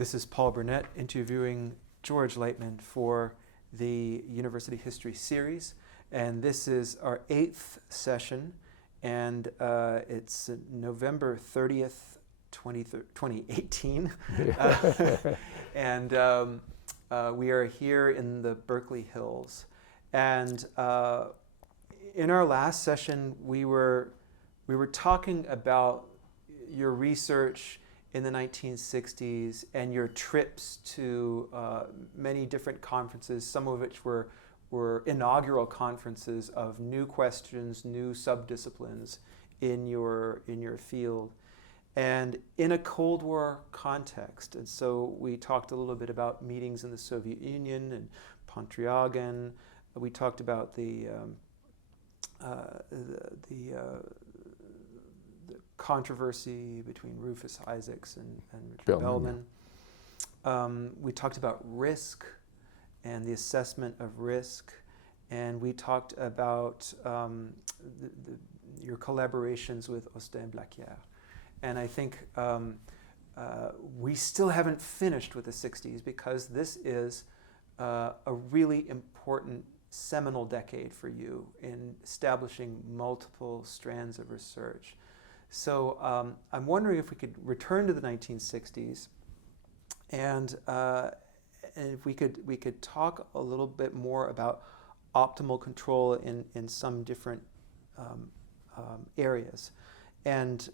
This is Paul Burnett interviewing George Leitmann for the University History series. And this is our 8th session, and it's November 30th, 2018. And we are here in the Berkeley Hills. And in our last session, we were talking about your research in the 1960s and your trips to many different conferences, some of which were inaugural conferences of new questions, new subdisciplines in your field, and in a Cold War context. And so we talked a little bit about meetings in the Soviet Union and Pontryagin. We talked about the controversy between Rufus Isaacs and Richard Bellman. We talked about risk and the assessment of risk, and we talked about your collaborations with Austin and Blaquière. And I think we still haven't finished with the 60s, because this is a really important seminal decade for you in establishing multiple strands of research. So I'm wondering if we could return to the 1960s, and if we could talk a little bit more about optimal control in some different areas. And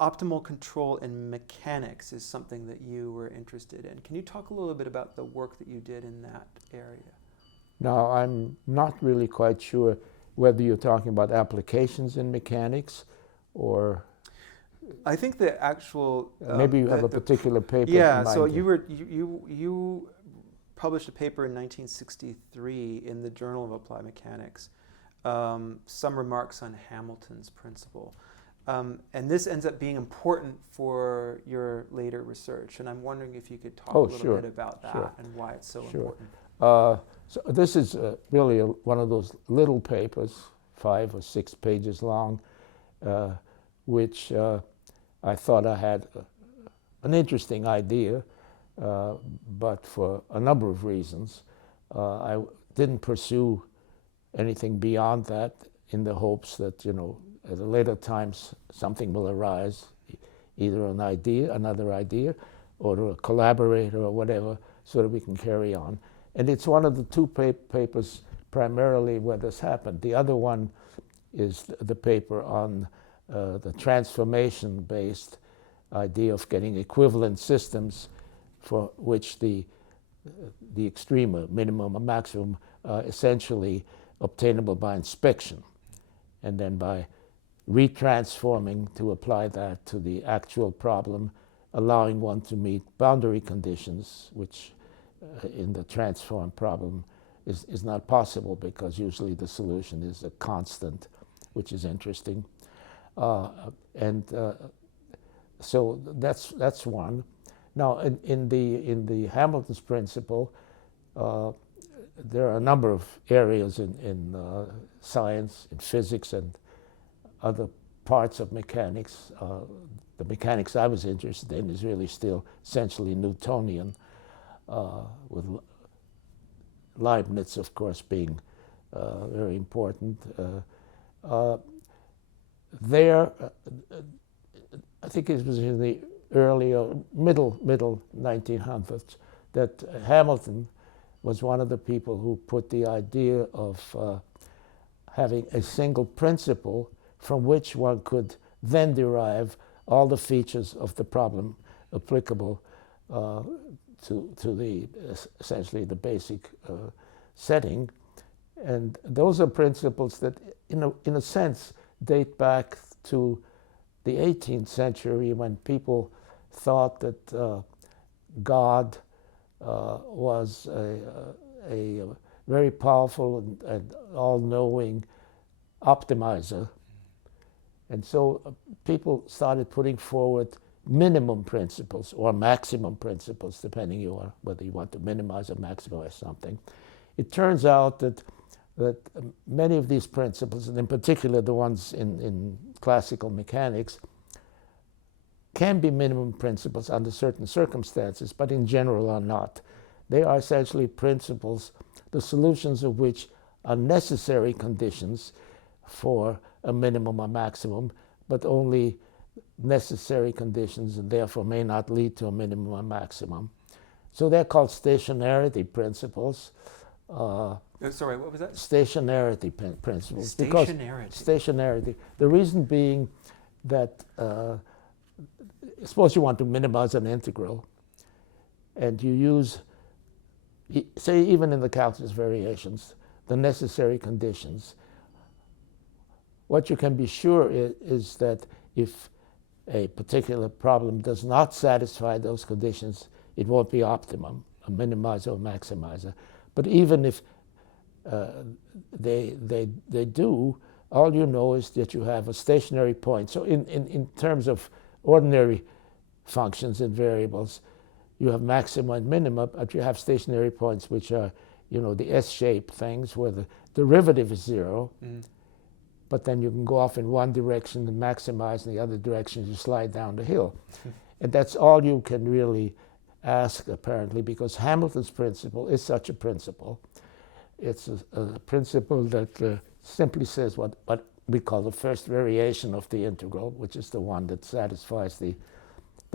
optimal control in mechanics is something that you were interested in. Can you talk a little bit about the work that you did in that area? Now, I'm not really quite sure whether you're talking about applications in mechanics, or I think the actual maybe you have a particular paper. Yeah, so you published a paper in 1963 in the Journal of Applied Mechanics, some remarks on Hamilton's principle, and this ends up being important for your later research. And I'm wondering if you could talk a little bit about that and why it's so important. So this is really one of those little papers, 5 or 6 pages long, which I thought I had an interesting idea, but for a number of reasons, I didn't pursue anything beyond that, in the hopes that, at a later time something will arise, either another idea, or a collaborator or whatever, so that we can carry on. And it's one of the 2 papers primarily where this happened. The other one is the paper on the transformation-based idea of getting equivalent systems for which the extreme, or minimum, or maximum, essentially obtainable by inspection, and then by retransforming to apply that to the actual problem, allowing one to meet boundary conditions, which in the transform problem is not possible, because usually the solution is a constant, which is interesting. So that's one. Now, in the Hamilton's principle, there are a number of areas in science, in physics, and other parts of mechanics. The mechanics I was interested in is really still essentially Newtonian, with Leibniz, of course, being very important. There, I think it was in the early or middle 1900s that Hamilton was one of the people who put the idea of having a single principle from which one could then derive all the features of the problem applicable to the essentially the basic setting. And those are principles that, in a sense, date back to the 18th century, when people thought that God was a very powerful and all-knowing optimizer. And so people started putting forward minimum principles or maximum principles, depending on whether you want to minimize or maximize something. It turns out that many of these principles, and in particular the ones in classical mechanics, can be minimum principles under certain circumstances, but in general are not. They are essentially principles, the solutions of which are necessary conditions for a minimum or maximum, but only necessary conditions and therefore may not lead to a minimum or maximum. So they're called stationarity principles. Sorry, what was that? Stationarity principles. Stationarity. Stationarity. The reason being that suppose you want to minimize an integral and you use, say even in the calculus variations, the necessary conditions. What you can be sure is that if a particular problem does not satisfy those conditions, it won't be optimum, a minimizer or maximizer. But even if they do, all you know is that you have a stationary point. So in terms of ordinary functions and variables, you have maxima and minima, but you have stationary points which are, the S-shaped things where the derivative is 0. But then you can go off in one direction and maximize, in the other direction you slide down the hill. And that's all you can really ask, apparently, because Hamilton's principle is such a principle. It's a principle that simply says what we call the first variation of the integral, which is the one that satisfies the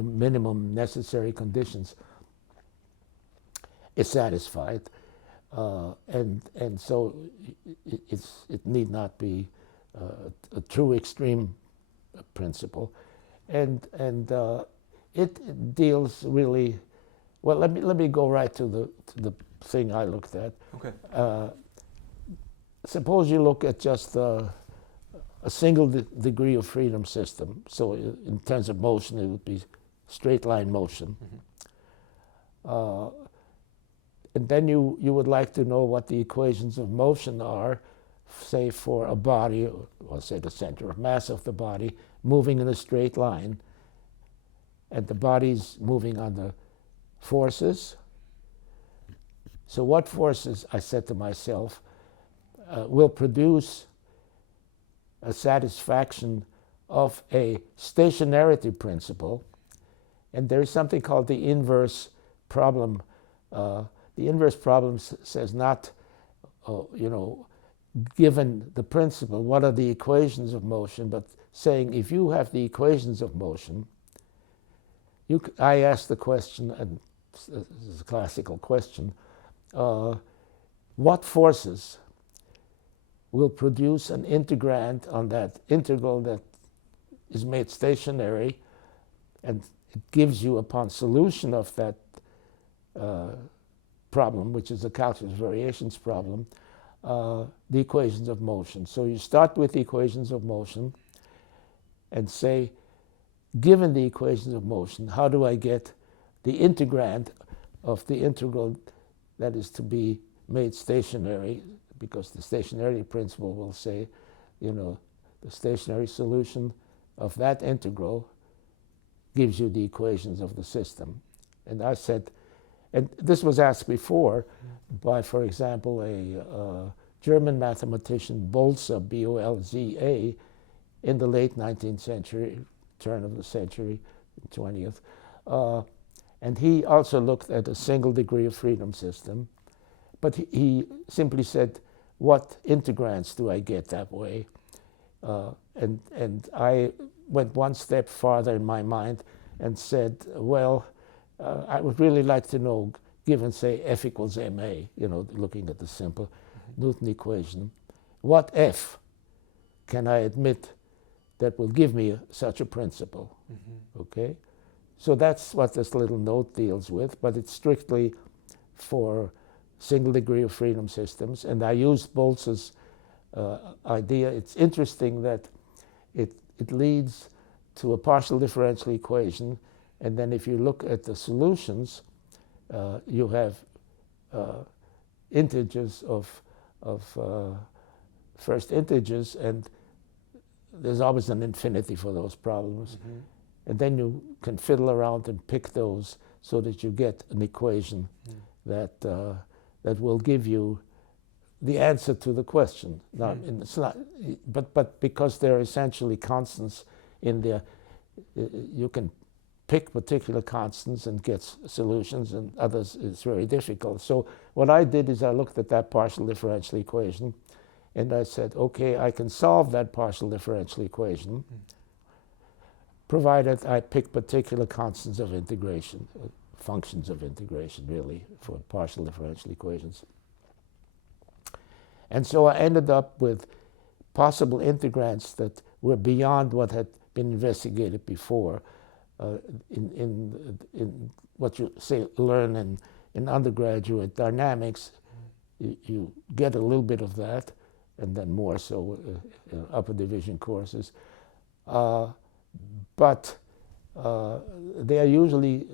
minimum necessary conditions, is satisfied. And so it need not be a true extreme principle, and it deals really well. Let me go right to the thing I looked at. Okay. Suppose you look at just a single degree of freedom system. So in terms of motion, it would be straight line motion. And then you would like to know what the equations of motion are, say for a body, or say the center of mass of the body, moving in a straight line, and the body's moving under forces. So what forces, I said to myself, will produce a satisfaction of a stationarity principle? And there's something called the inverse problem. The inverse problem says not, given the principle, what are the equations of motion, but saying if you have the equations of motion, I asked the question, and this is a classical question, what forces will produce an integrand on that integral that is made stationary, and it gives you, upon solution of that problem, which is the calculus variations problem, the equations of motion. So you start with the equations of motion and say, given the equations of motion, how do I get the integrand of the integral that is to be made stationary? Because the stationarity principle will say, the stationary solution of that integral gives you the equations of the system. And I said, and this was asked before by, for example, a German mathematician, Bolza, B-O-L-Z-A, in the late 19th century, turn of the century, 20th. And he also looked at a single degree of freedom system, but he simply said, what integrands do I get that way? And I went one step farther in my mind and said, well, I would really like to know, given, say, F equals ma, looking at the simple Newton equation, what F can I admit that will give me such a principle? Okay? So that's what this little note deals with, but it's strictly for single degree of freedom systems. And I used Boltz's idea. It's interesting that it leads to a partial differential equation, and then if you look at the solutions, you have integers of first integers, and there's always an infinity for those problems. And then you can fiddle around and pick those so that you get an equation that will give you the answer to the question. Now, it's not, but because they're essentially constants in there, you can pick particular constants and get solutions, and others it's very difficult. So what I did is I looked at that partial differential equation, and I said, okay, I can solve that partial differential equation, provided I pick particular constants of integration, functions of integration, really, for partial differential equations. And so I ended up with possible integrands that were beyond what had been investigated before. In what you learn in undergraduate dynamics, you get a little bit of that, and then more so in upper division courses. But they are usually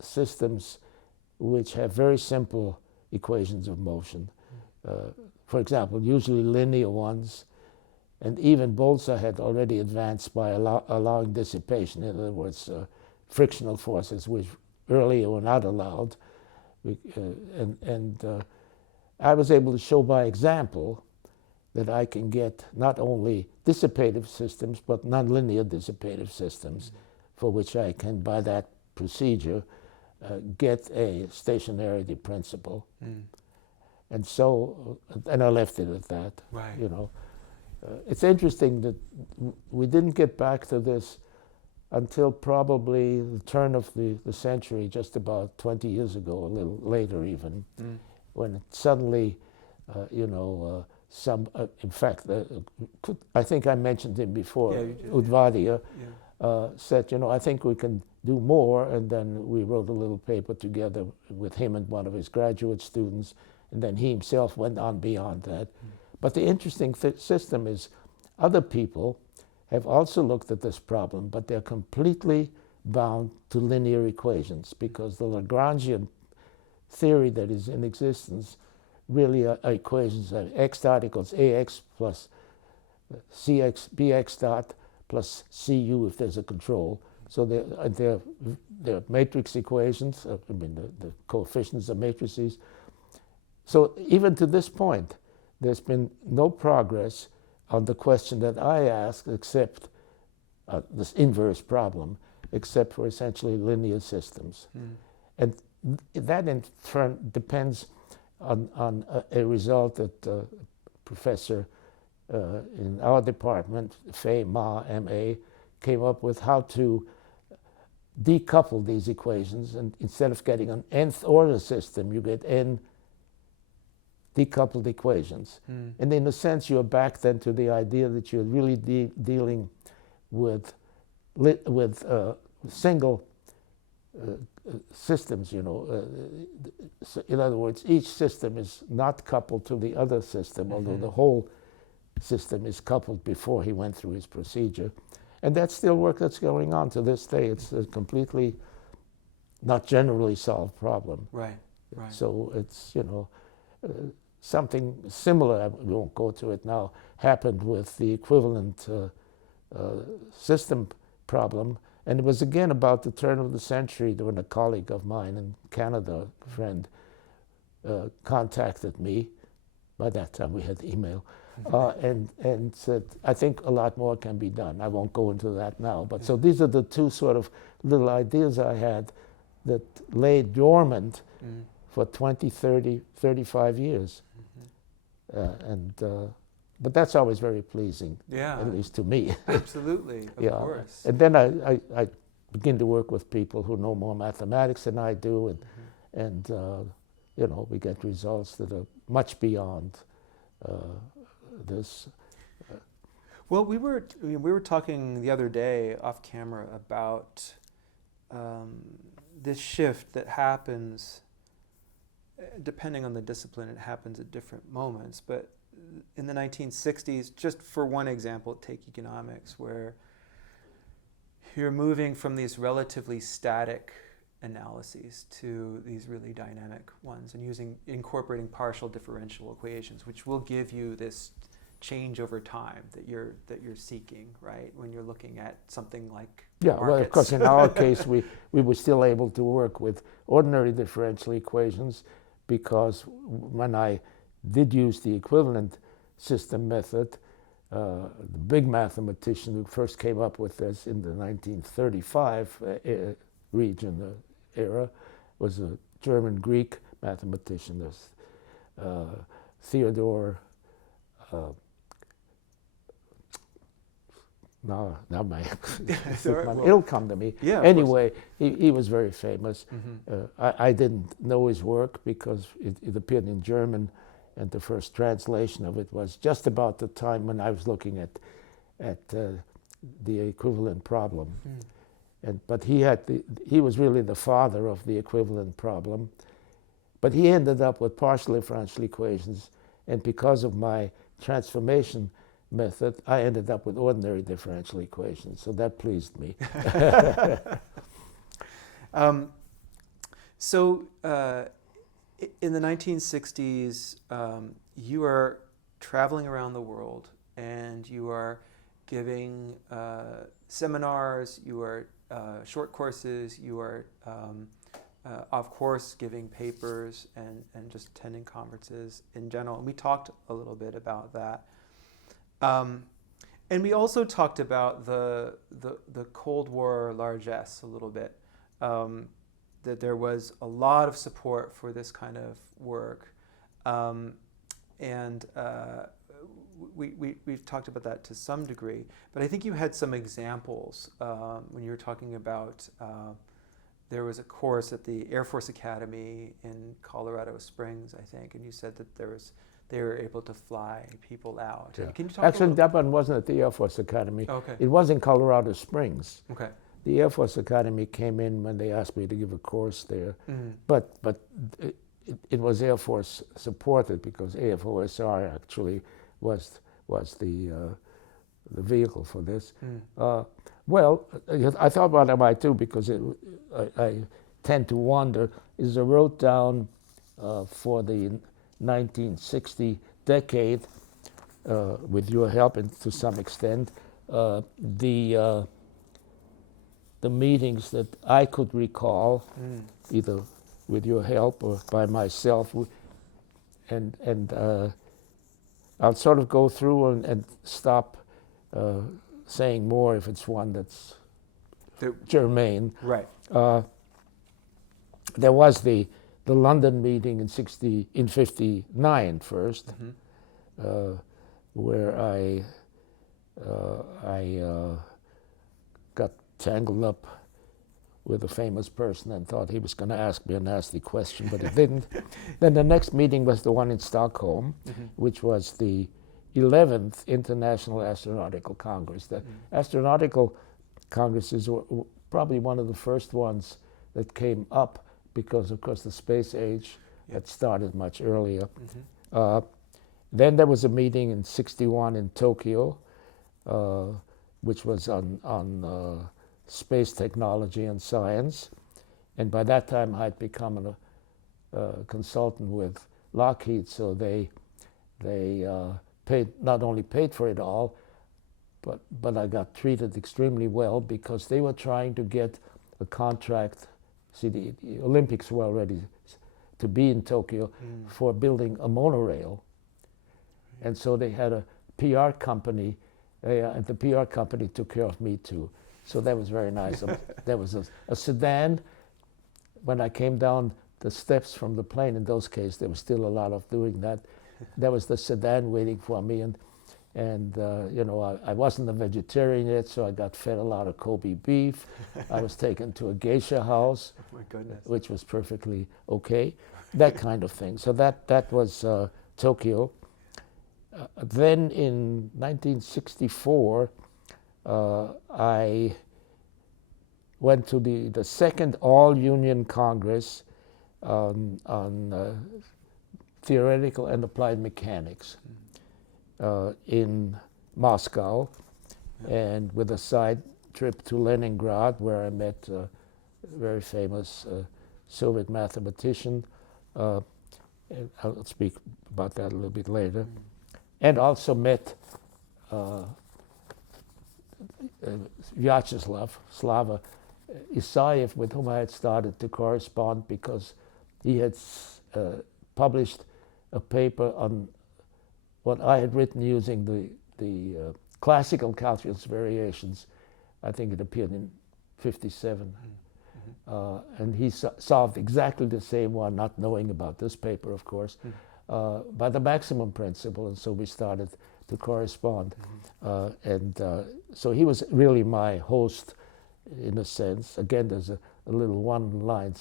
systems which have very simple equations of motion. For example, usually linear ones, and even Boltzmann had already advanced by allowing dissipation. In other words, frictional forces, which earlier were not allowed. I was able to show by example that I can get not only dissipative systems, but nonlinear dissipative systems, for which I can, by that procedure, get a stationarity principle. And so, and I left it at that. Right. You know, it's interesting that we didn't get back to this until probably the turn of the century, just about 20 years ago, a little later even, when it suddenly, in fact, I think I mentioned him before, Udvadia said, I think we can do more, and then we wrote a little paper together with him and one of his graduate students, and then he himself went on beyond that. But the interesting system is other people have also looked at this problem, but they're completely bound to linear equations, because the Lagrangian theory that is in existence really are equations of x dot equals ax plus cx bx dot plus cu if there's a control. So they're matrix equations, the coefficients of matrices. So even to this point, there's been no progress on the question that I asked, except this inverse problem, except for essentially linear systems. And that in turn depends on a result that professor in our department, Fei Ma, M.A., came up with how to decouple these equations, and instead of getting an nth order system, you get n decoupled equations. And in a sense, you're back then to the idea that you're really dealing with single systems, So in other words, each system is not coupled to the other system, although the whole system is coupled before he went through his procedure. And that's still work that's going on to this day. It's a completely not generally solved problem. Right. So it's, something similar, we won't go to it now, happened with the equivalent system problem. And it was again about the turn of the century when a colleague of mine in Canada, a friend, contacted me. By that time we had email. And said, I think a lot more can be done. I won't go into that now. But so these are the two sort of little ideas I had that lay dormant for 20, 30, 35 years. But that's always very pleasing, at least to me. Absolutely, of course. And then I begin to work with people who know more mathematics than I do, and we get results that are much beyond this. Well, we were talking the other day off camera about this shift that happens. Depending on the discipline, it happens at different moments. But in the 1960s, just for one example, take economics, where you're moving from these relatively static analyses to these really dynamic ones, and incorporating partial differential equations, which will give you this change over time that you're seeking, right? When you're looking at something like markets. Well, of course, in our case, we were still able to work with ordinary differential equations, because when I did use the equivalent system method, the big mathematician who first came up with this in the 1935 era, was a German-Greek mathematician. There's Theodore. Now my it'll come to me. Yeah, anyway, he was very famous. Mm-hmm. I didn't know his work because it appeared in German, and the first translation of it was just about the time when I was looking at the equivalent problem. But he was really the father of the equivalent problem. But he ended up with partial differential equations, and because of my transformation method, I ended up with ordinary differential equations. So that pleased me. In the 1960s, you are traveling around the world, and you are giving seminars, you are short courses, you are, of course, giving papers and just attending conferences in general. And we talked a little bit about that. And we also talked about the Cold War largesse a little bit, that there was a lot of support for this kind of work. We've talked about that to some degree, but I think you had some examples when you were talking about there was a course at the Air Force Academy in Colorado Springs, I think, and you said that they were able to fly people out. Yeah. Can you talk Actually, that one wasn't at the Air Force Academy. Okay. It was in Colorado Springs. Okay. The Air Force Academy came in when they asked me to give a course there. Mm. But it was Air Force supported because AFOSR actually was the vehicle for this. Mm. Well, I thought about MI2 because I tend to wonder. Is I wrote down for the 1960 decade, with your help and to some extent, the meetings that I could recall, either with your help or by myself, and I'll sort of go through and stop saying more if it's one that's germane. Right. There was the London meeting in 59 first, where I got tangled up with a famous person and thought he was going to ask me a nasty question, but he didn't. Then the next meeting was the one in Stockholm, which was the 11th International Astronautical Congress. The Astronautical Congresses were probably one of the first ones that came up because, of course, the space age had started much earlier. Then there was a meeting in 61 in Tokyo, which was on space technology and science. And by that time, I'd become a consultant with Lockheed, so they not only paid for it all, but I got treated extremely well because they were trying to get a contract. See, the Olympics were ready to be in Tokyo for building a monorail. And so they had a PR company, and the PR company took care of me too. So that was very nice. There was a sedan. When I came down the steps from the plane, in those cases, there was still a lot of doing that. There was the sedan waiting for me, and I wasn't a vegetarian yet, so I got fed a lot of Kobe beef. I was taken to a geisha house, Oh my goodness. which was perfectly okay, that kind of thing. So that was Tokyo. Then in 1964, I went to the second all-union Congress on theoretical and applied mechanics in Moscow, and with a side trip to Leningrad, where I met a very famous Soviet mathematician. And I'll speak about that a little bit later. And also met Slava Isayev, with whom I had started to correspond because he had published a paper on what I had written using the classical calculus variations. I think it appeared in 57. And he solved exactly the same one, not knowing about this paper, of course, by the maximum principle. And so we started to correspond. So he was really my host, in a sense. Again, there's a little one-line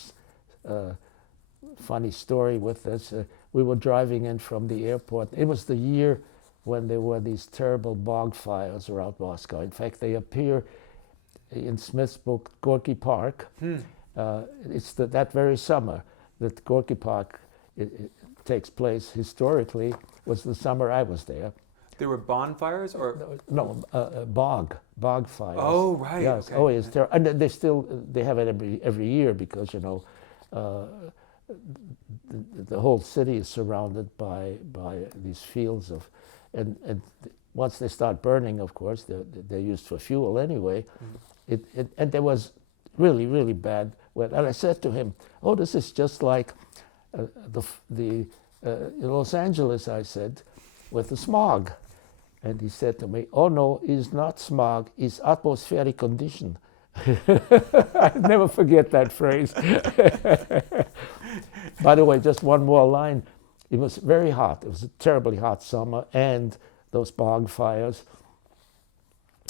funny story with this. We were driving in from the airport. It was the year when there were these terrible bog fires around Moscow. In fact, they appear in Smith's book, Gorky Park. It's that very summer that Gorky Park it takes place historically, was the summer I was there. There were bonfires or? No, bog fires. Oh, right. Yes. Okay. Oh, it's terrible. And they have it every year because, you know, the whole city is surrounded by these fields of, and once they start burning, of course, they're used for fuel anyway. And there was really, really bad weather. And I said to him, "Oh, this is just like in Los Angeles," I said, "with the smog." And he said to me, "Oh no, it's not smog, it's atmospheric condition." I'll never forget that phrase. By the way, just one more line. It was very hot. It was a terribly hot summer and those bog fires.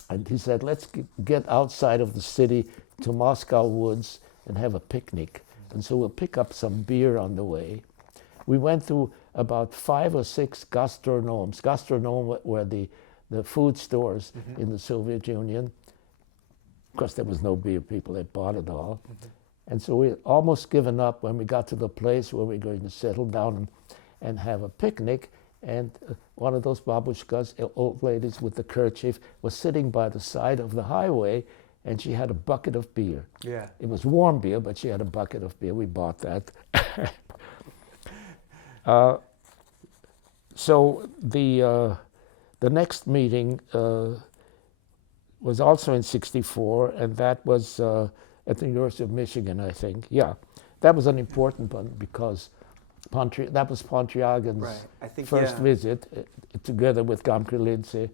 And he said, "Let's get outside of the city to Moscow woods and have a picnic. And so we'll pick up some beer on the way." We went through about 5 or 6 gastronomes. Gastronomes were the food stores in the Soviet Union. Of course, there was no beer. People had bought it all. And so we had almost given up when we got to the place where we were going to settle down and have a picnic. And one of those babushkas, old ladies with the kerchief, was sitting by the side of the highway, and she had a bucket of beer. Yeah. It was warm beer, but she had a bucket of beer. We bought that. So the next meeting was also in '64, and that was at the University of Michigan, I think. Yeah, that was an important one because that was Pontryagyn's first visit, together with Gamke Lindsay,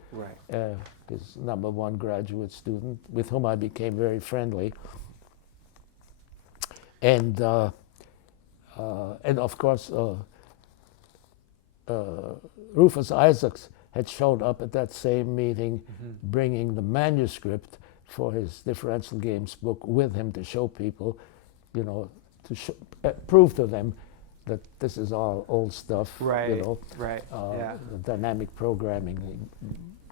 his #1 graduate student, with whom I became very friendly. And of course, Rufus Isaacs had shown up at that same meeting, bringing the manuscript for his Differential Games book with him to show people, you know, to prove to them that this is all old stuff, you know. The dynamic programming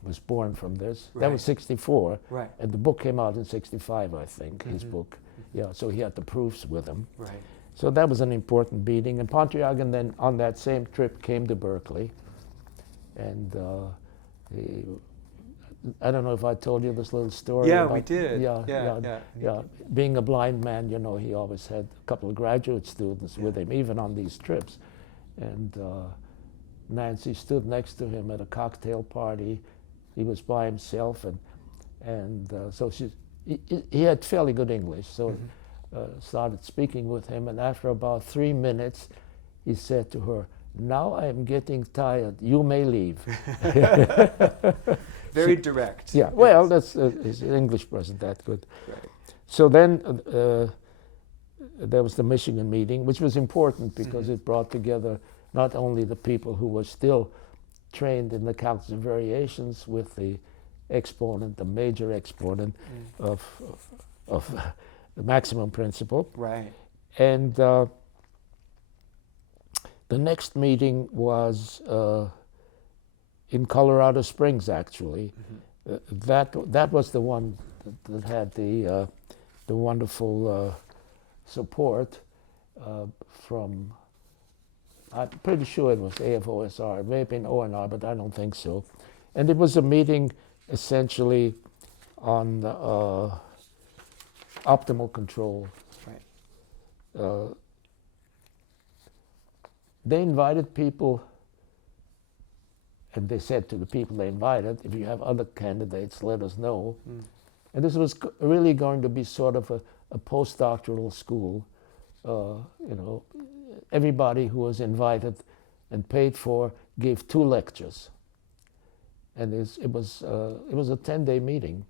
was born from this. That was '64, and the book came out in '65, I think, his book. Yeah, so he had the proofs with him. So that was an important meeting. And Pontryagyn then, on that same trip, came to Berkeley. And I don't know if I told you this little story. Yeah, about, we did. Yeah. Being a blind man, you know, he always had a couple of graduate students with him, even on these trips. And Nancy stood next to him at a cocktail party. He was by himself, and so he had fairly good English. So started speaking with him, and after about 3 minutes, he said to her, "Now I am getting tired. You may leave." Very direct. Yeah. Well, that's his English wasn't that good. So then there was the Michigan meeting, which was important because it brought together not only the people who were still trained in the calculus of variations with the exponent, the major exponent of the maximum principle. And the next meeting was in Colorado Springs, actually. That was the one that had the wonderful support from, I'm pretty sure it was AFOSR. It may have been ONR, but I don't think so. And it was a meeting essentially on optimal control. They invited people, and they said to the people they invited, "If you have other candidates, let us know." And this was really going to be sort of a postdoctoral school. You know, everybody who was invited and paid for gave 2 lectures. and it was a 10-day meeting,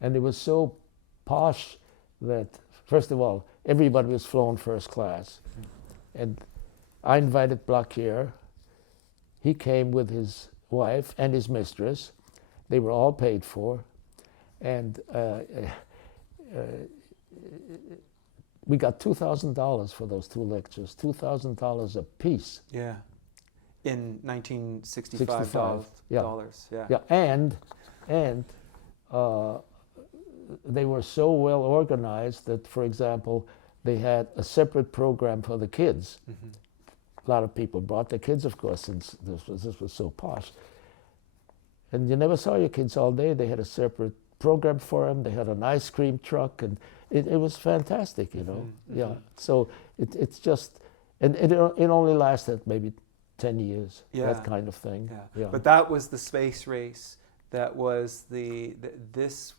and it was so posh that first of all everybody was flown first class, and I invited Blaquier. He came with his wife and his mistress. They were all paid for, and we got $2,000 for those 2 lectures, $2,000 a piece. Yeah. In 1965 yeah. dollars. Yeah. Yeah, and they were so well organized that, for example, they had a separate program for the kids. Mm-hmm. A lot of people brought their kids, of course, since this was so posh. And you never saw your kids all day. They had a separate program for them. They had an ice cream truck, and it was fantastic, you know. Mm-hmm. Yeah. So it's just, and it only lasted maybe 10 years. Yeah. That kind of thing. Yeah. Yeah. But that was the space race. That was this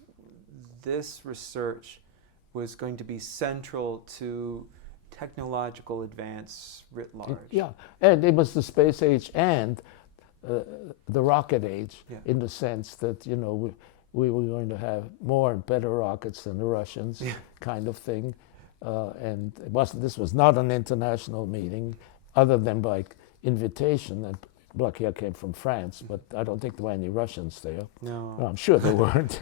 research was going to be central to technological advance writ large. Yeah, and it was the space age and the rocket age, Yeah. in the sense that, you know, we were going to have more and better rockets than the Russians, Yeah. kind of thing. And this was not an international meeting, other than by invitation. And Blaquier came from France, but I don't think there were any Russians there. No. No, I'm sure there weren't.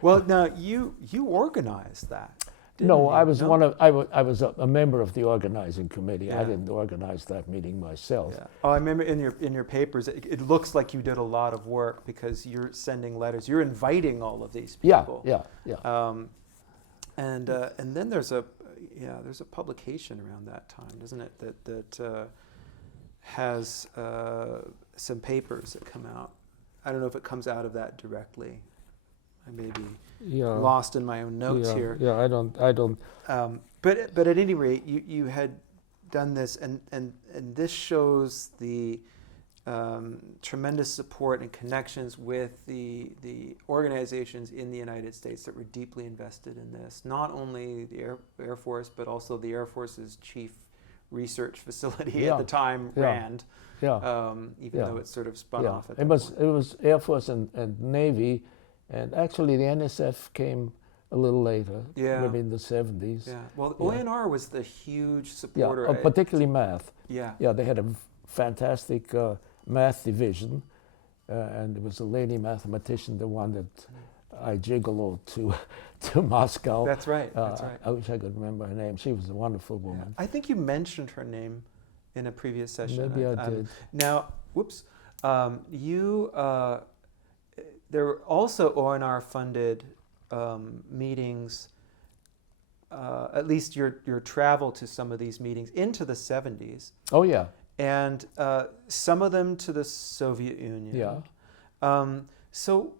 Well, now you organized that. Didn't No, you? I was No? I was a member of the organizing committee. Yeah. I didn't organize that meeting myself. Yeah. Oh, I remember in your papers, it looks like you did a lot of work because you're sending letters. You're inviting all of these people. Yeah. And then there's a publication around that time, doesn't it? That has some papers that come out. I don't know if it comes out of that directly. I may be lost in my own notes here. Yeah, I don't. But at any rate, you had done this, and this shows the tremendous support and connections with the organizations in the United States that were deeply invested in this. Not only the Air Force, but also the Air Force's chief research facility at the time, RAND. Yeah. Even though it sort of spun off at that point. point. It was Air Force and Navy, and actually the NSF came a little later, maybe in the 70s. Yeah. Well, ONR was the huge supporter. Particularly math. Yeah. Yeah, they had a fantastic math division, and it was a lady mathematician, the one that I gigoloed to Moscow. That's right. That's right. I wish I could remember her name. She was a wonderful woman. I think you mentioned her name in a previous session. Maybe I did. Now, there were also ONR funded meetings, at least your travel to some of these meetings into the 70s. Oh, yeah. And some of them to the Soviet Union. Yeah. So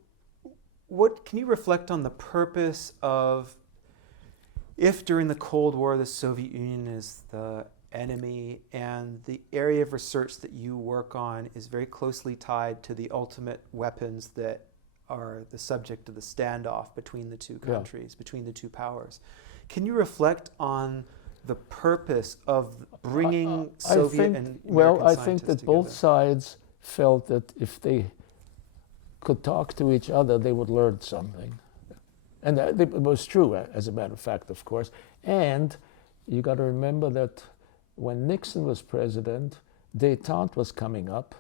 what can you reflect on the purpose of, if during the Cold War the Soviet Union is the enemy and the area of research that you work on is very closely tied to the ultimate weapons that are the subject of the standoff between the two countries, between the two powers. Can you reflect on the purpose of bringing Soviet and American I think that together? both sides felt that if they could talk to each other, they would learn something. And it was true, as a matter of fact, of course. And you got to remember that when Nixon was president, détente was coming up,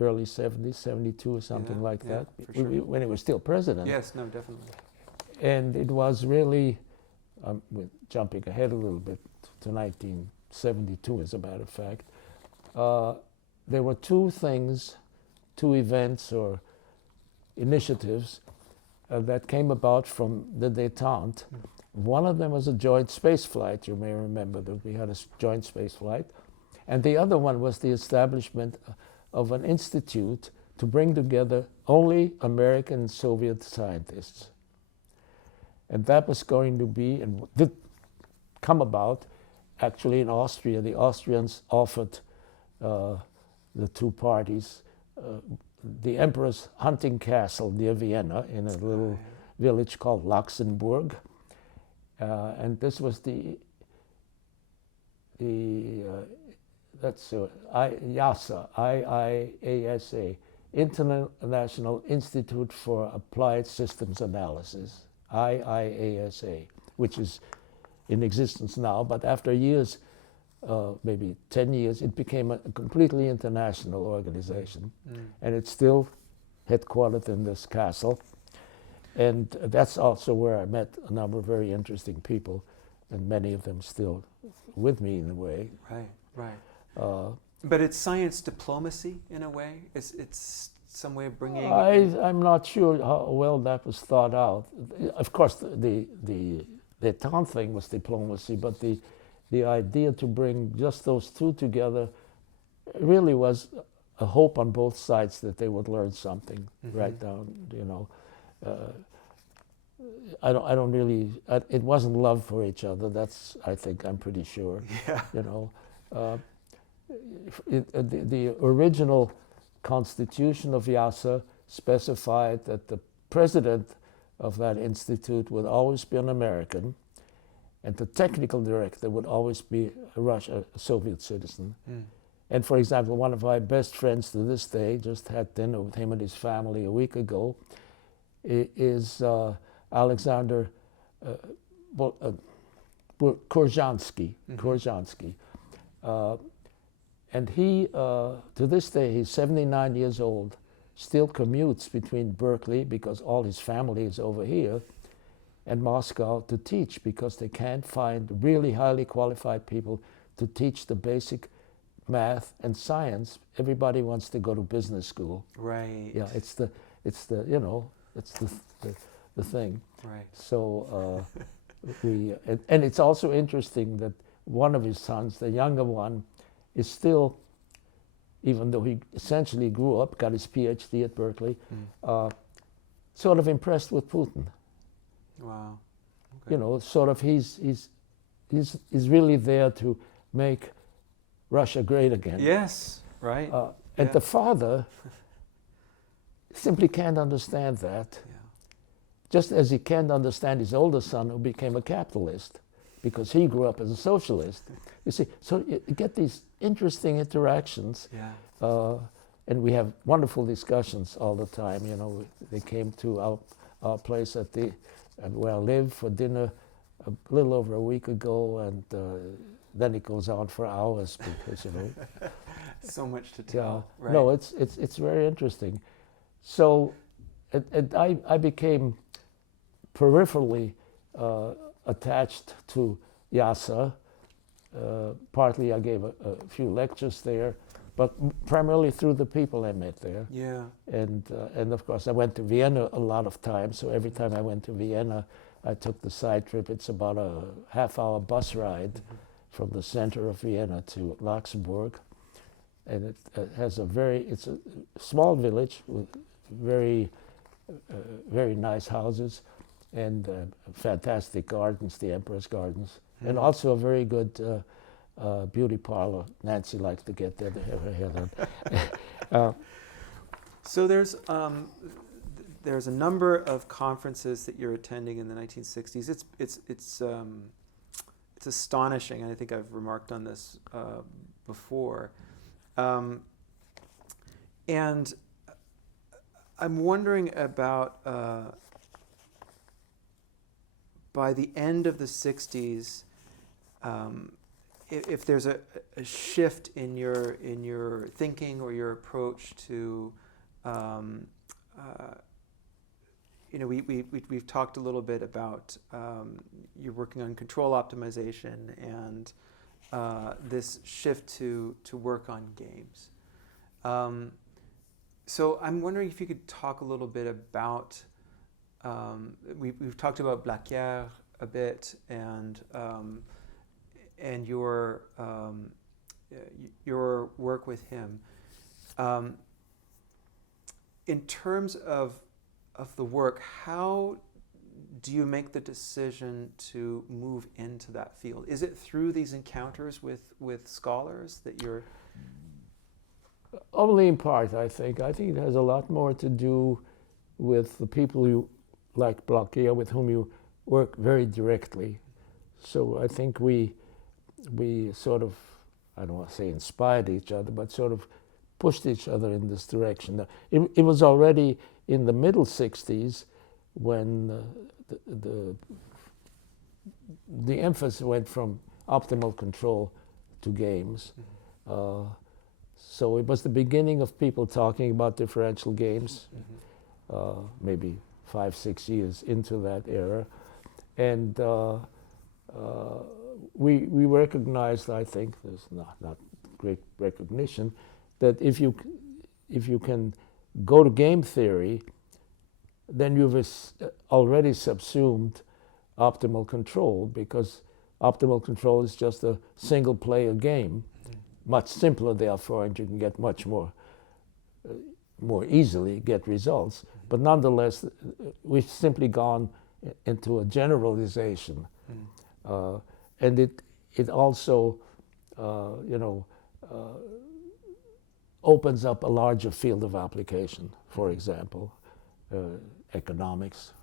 early 70s, 72 or something like that, for sure. when he was still president. Yes, no, definitely. And it was really, we're jumping ahead a little bit to 1972, as a matter of fact. There were two events or initiatives that came about from the détente. One of them was a joint space flight. You may remember that we had a joint space flight. And the other one was the establishment of an institute to bring together only American and Soviet scientists. And that was going to be, and did come about, actually in Austria. The Austrians offered the two parties the emperor's hunting castle near Vienna in a little village called Luxembourg. And this was IASA, International Institute for Applied Systems Analysis, IIASA, which is in existence now, but after years, maybe 10 years, it became a completely international organization. And it's still headquartered in this castle. And that's also where I met a number of very interesting people, and many of them still with me in a way. Right. But it's science diplomacy in a way? It's some way of bringing... I'm not sure how well that was thought out. Of course, the town thing was diplomacy, but the idea to bring just those two together really was a hope on both sides that they would learn something. Right down, you know. I don't really. It wasn't love for each other. That's, I think, I'm pretty sure. Yeah. You know, the original constitution of YASA specified that the president of that institute would always be an American, and the technical director would always be a Soviet citizen. And for example, one of my best friends to this day, just had dinner with him and his family a week ago, is Alexander Korzhansky. And he, to this day, he's 79 years old, still commutes between Berkeley, because all his family is over here, and Moscow to teach, because they can't find really highly qualified people to teach the basic math and science. Everybody wants to go to business school. Right. Yeah, it's the you know, it's the thing. Right. So and it's also interesting that one of his sons, the younger one, is still, even though he essentially grew up, got his PhD at Berkeley, sort of impressed with Putin. Wow. Okay. You know, sort of he's really there to make Russia great again. Yes. Right. And the father simply can't understand that. Yeah. Just as he can't understand his older son, who became a capitalist because he grew up as a socialist. You see, so you get these interesting interactions. Yeah. And we have wonderful discussions all the time. You know, they came to our place where I live for dinner a little over a week ago, and then it goes on for hours because, you know. So much to tell. Yeah. Right. No, it's very interesting. So I became peripherally attached to YASA. Partly I gave a few lectures there, but primarily through the people I met there. Yeah. And of course I went to Vienna a lot of times, so every time I went to Vienna I took the side trip. It's about a half-hour bus ride from the center of Vienna to Luxembourg, and it has it's a small village with very nice houses and fantastic gardens, the Emperor's Gardens, and also a very good beauty parlor. Nancy likes to get there to have her hair done. So there's a number of conferences that you're attending in the 1960s. It's astonishing, and I think I've remarked on this before. And I'm wondering about, by the end of the 60s, if there's a shift in your thinking or your approach to, you know, we've talked a little bit about you're working on control optimization and this shift to work on games. So I'm wondering if you could talk a little bit about, we've talked about Blaquière a bit, and your work with him. In terms of the work, how do you make the decision to move into that field? Is it through these encounters with scholars that you're... Only in part, I think. I think it has a lot more to do with the people you, like Blaquière, with whom you work very directly. So I think we sort of, I don't want to say inspired each other, but sort of pushed each other in this direction. It was already in the middle 60s when the emphasis went from optimal control to games. So it was the beginning of people talking about differential games, maybe 5-6 years into that era. And we recognized, I think, there's not great recognition, that if you can go to game theory, then you've already subsumed optimal control, because optimal control is just a single player game, much simpler therefore, and you can get much more easily get results. But nonetheless, we've simply gone into a generalization, and it also opens up a larger field of application. For example, economics,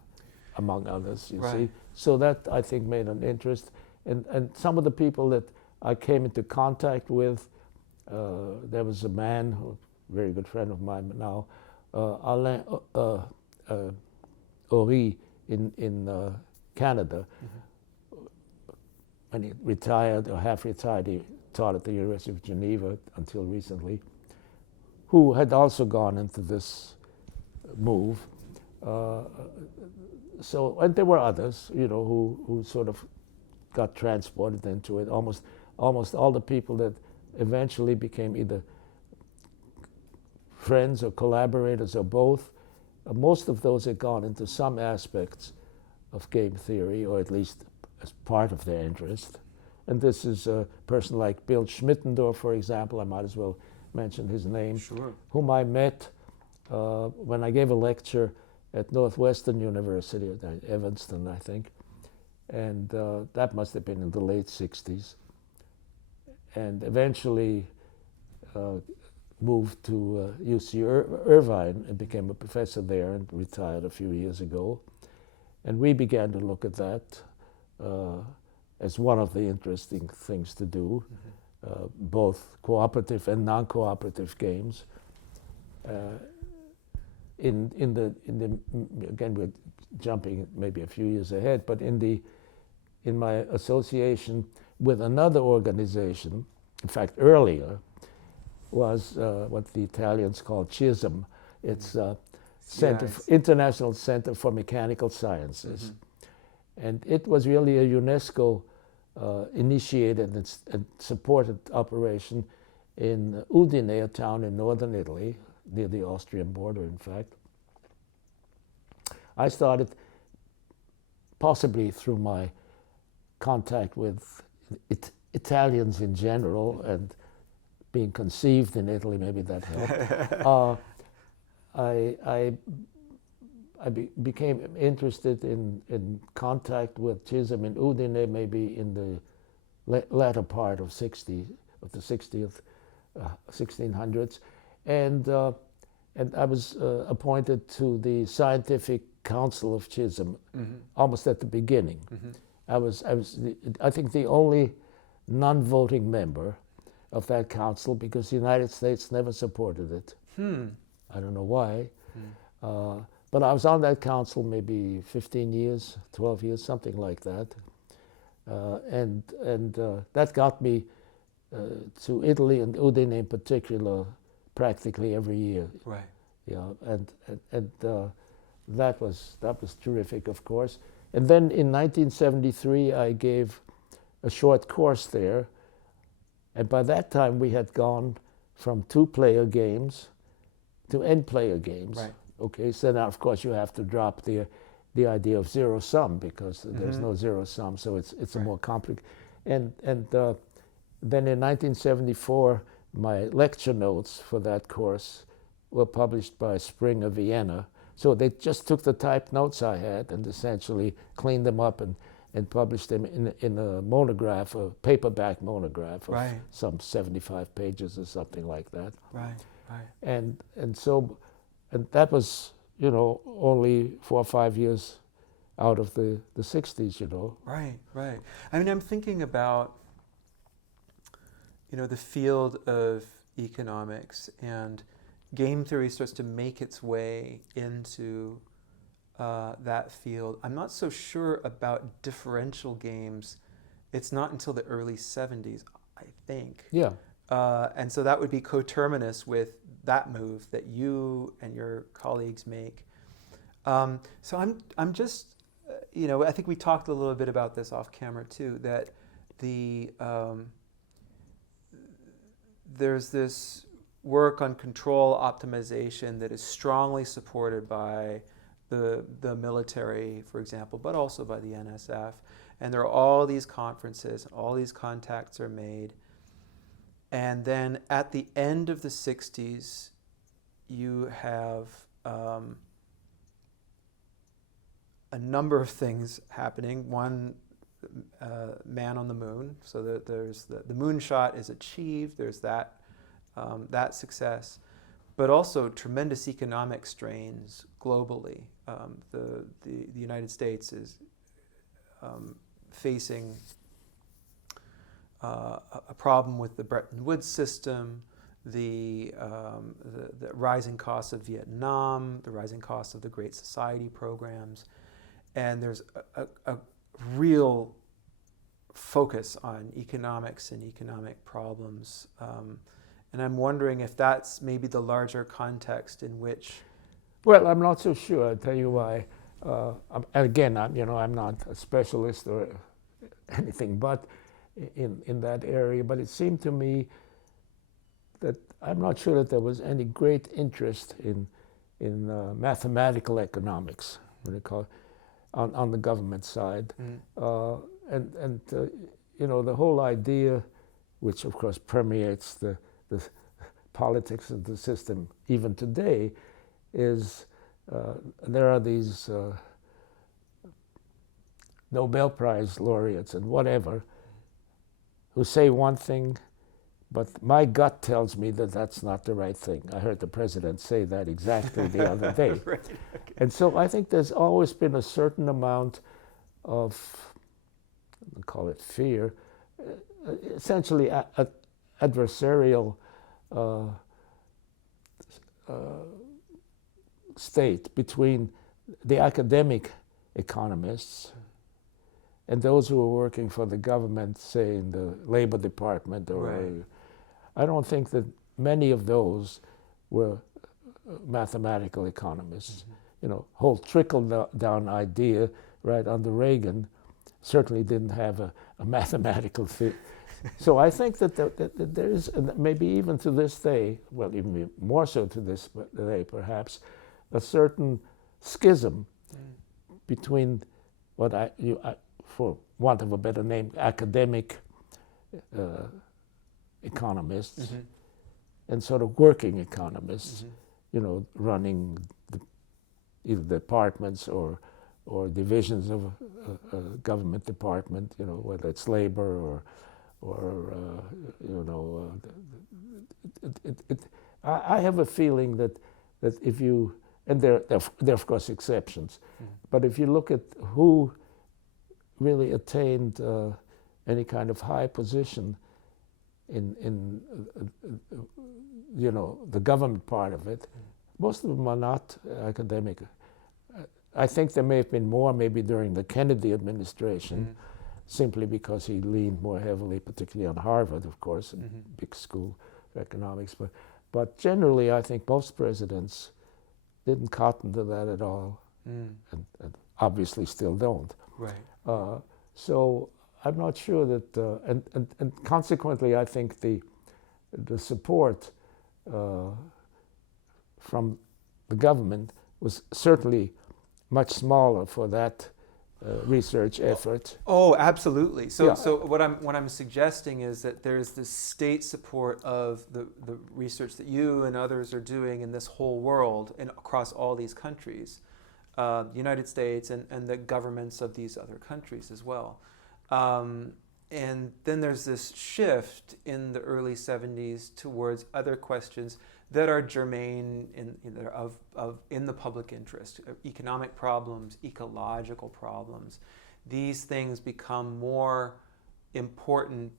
among others. You see, so that I think made an interest, and some of the people that I came into contact with, there was a man, a very good friend of mine now, Alain Horry in Canada. When he retired, or half retired, he taught at the University of Geneva until recently, who had also gone into this move. So, and there were others, who sort of got transported into it. Almost all the people that eventually became either friends or collaborators or both, most of those had gone into some aspects of game theory, or at least as part of their interest. And this is a person like Bill Schmittendorf, for example. I might as well mention his name. Sure. Whom I met when I gave a lecture at Northwestern University, at Evanston, I think. And that must have been in the late 60s. And eventually moved to UC Irvine and became a professor there and retired a few years ago. And we began to look at that as one of the interesting things to do, both cooperative and non-cooperative games. Again, we're jumping maybe a few years ahead, but in my association with another organization, in fact earlier, was what the Italians call CISM. It's International Center for Mechanical Sciences. And it was really a UNESCO initiated and supported operation in Udine, a town in northern Italy, near the Austrian border, in fact. I started, possibly through my contact with Italians in general, and being conceived in Italy, maybe that helped. I became interested in contact with CISM in Udine, maybe in the latter part of the 1600s, and I was appointed to the Scientific Council of CISM almost at the beginning. I was I think the only non-voting member of that council, because the United States never supported it. I don't know why. But I was on that council maybe 15 years, 12 years, something like that. And that got me to Italy, and Udine in particular, practically every year. Right. Yeah, and that was terrific, of course. And then in 1973, I gave a short course there. And by that time, we had gone from 2-player games to n-player games. Right. Okay, so now, of course, you have to drop the idea of zero sum, because there's no zero sum, so it's a more complicated. And then in 1974, my lecture notes for that course were published by Springer Vienna. So they just took the typed notes I had and essentially cleaned them up and published them in a monograph, a paperback monograph of some 75 pages or something like that. Right, right. And that was, only 4 or 5 years out of the 60s, Right, right. I mean, I'm thinking about, the field of economics, and game theory starts to make its way into that field. I'm not so sure about differential games. It's not until the early 70s, I think. Yeah. And so that would be coterminous with that move that you and your colleagues make. So I'm just, I think we talked a little bit about this off camera too, that there's this work on control optimization that is strongly supported by the military, for example, but also by the NSF. And there are all these conferences, all these contacts are made. And then at the end of the 60s, you have a number of things happening. One, man on the moon. So there's the moonshot is achieved. There's that success, but also tremendous economic strains globally. The United States is facing a problem with the Bretton Woods system, the rising costs of Vietnam, the rising costs of the Great Society programs, and there's a real focus on economics and economic problems. And I'm wondering if that's maybe the larger context in which... Well, I'm not so sure. I'll tell you why. Again, I'm not a specialist or anything but in that area, but it seemed to me that I'm not sure that there was any great interest in mathematical economics, what they call it, on the government side. And the whole idea, which of course permeates the politics of the system even today, is there are these Nobel Prize laureates and whatever who say one thing, but my gut tells me that that's not the right thing. I heard the president say that exactly the other day. Right. Okay. And so I think there's always been a certain amount of, we call it fear, essentially adversarial state between the academic economists and those who are working for the government, say in the Labor Department. Right. I don't think that many of those were mathematical economists. Whole trickle-down idea right under Reagan certainly didn't have a mathematical fit. So I think that there is, maybe even to this day, well, even more so to this day perhaps, a certain schism between what for want of a better name, academic economists and sort of working economists, running either departments or divisions of a government department, whether it's labor I have a feeling that if you, and there are of course exceptions, but if you look at who really attained any kind of high position in the government part of it, most of them are not academic. I think there may have been more maybe during the Kennedy administration, simply because he leaned more heavily, particularly on Harvard, of course, a big school of economics. But generally, I think most presidents didn't cotton to that at all, and obviously still don't. Right. So I'm not sure that, and consequently, I think the support from the government was certainly much smaller for that research effort. Oh, absolutely. So, Yeah. so what I'm suggesting is that there's this state support of the research that you and others are doing in this whole world and across all these countries, the United States and the governments of these other countries as well. And then there's this shift in the early 70s towards other questions that are germane in the public interest, economic problems, ecological problems. These things become more important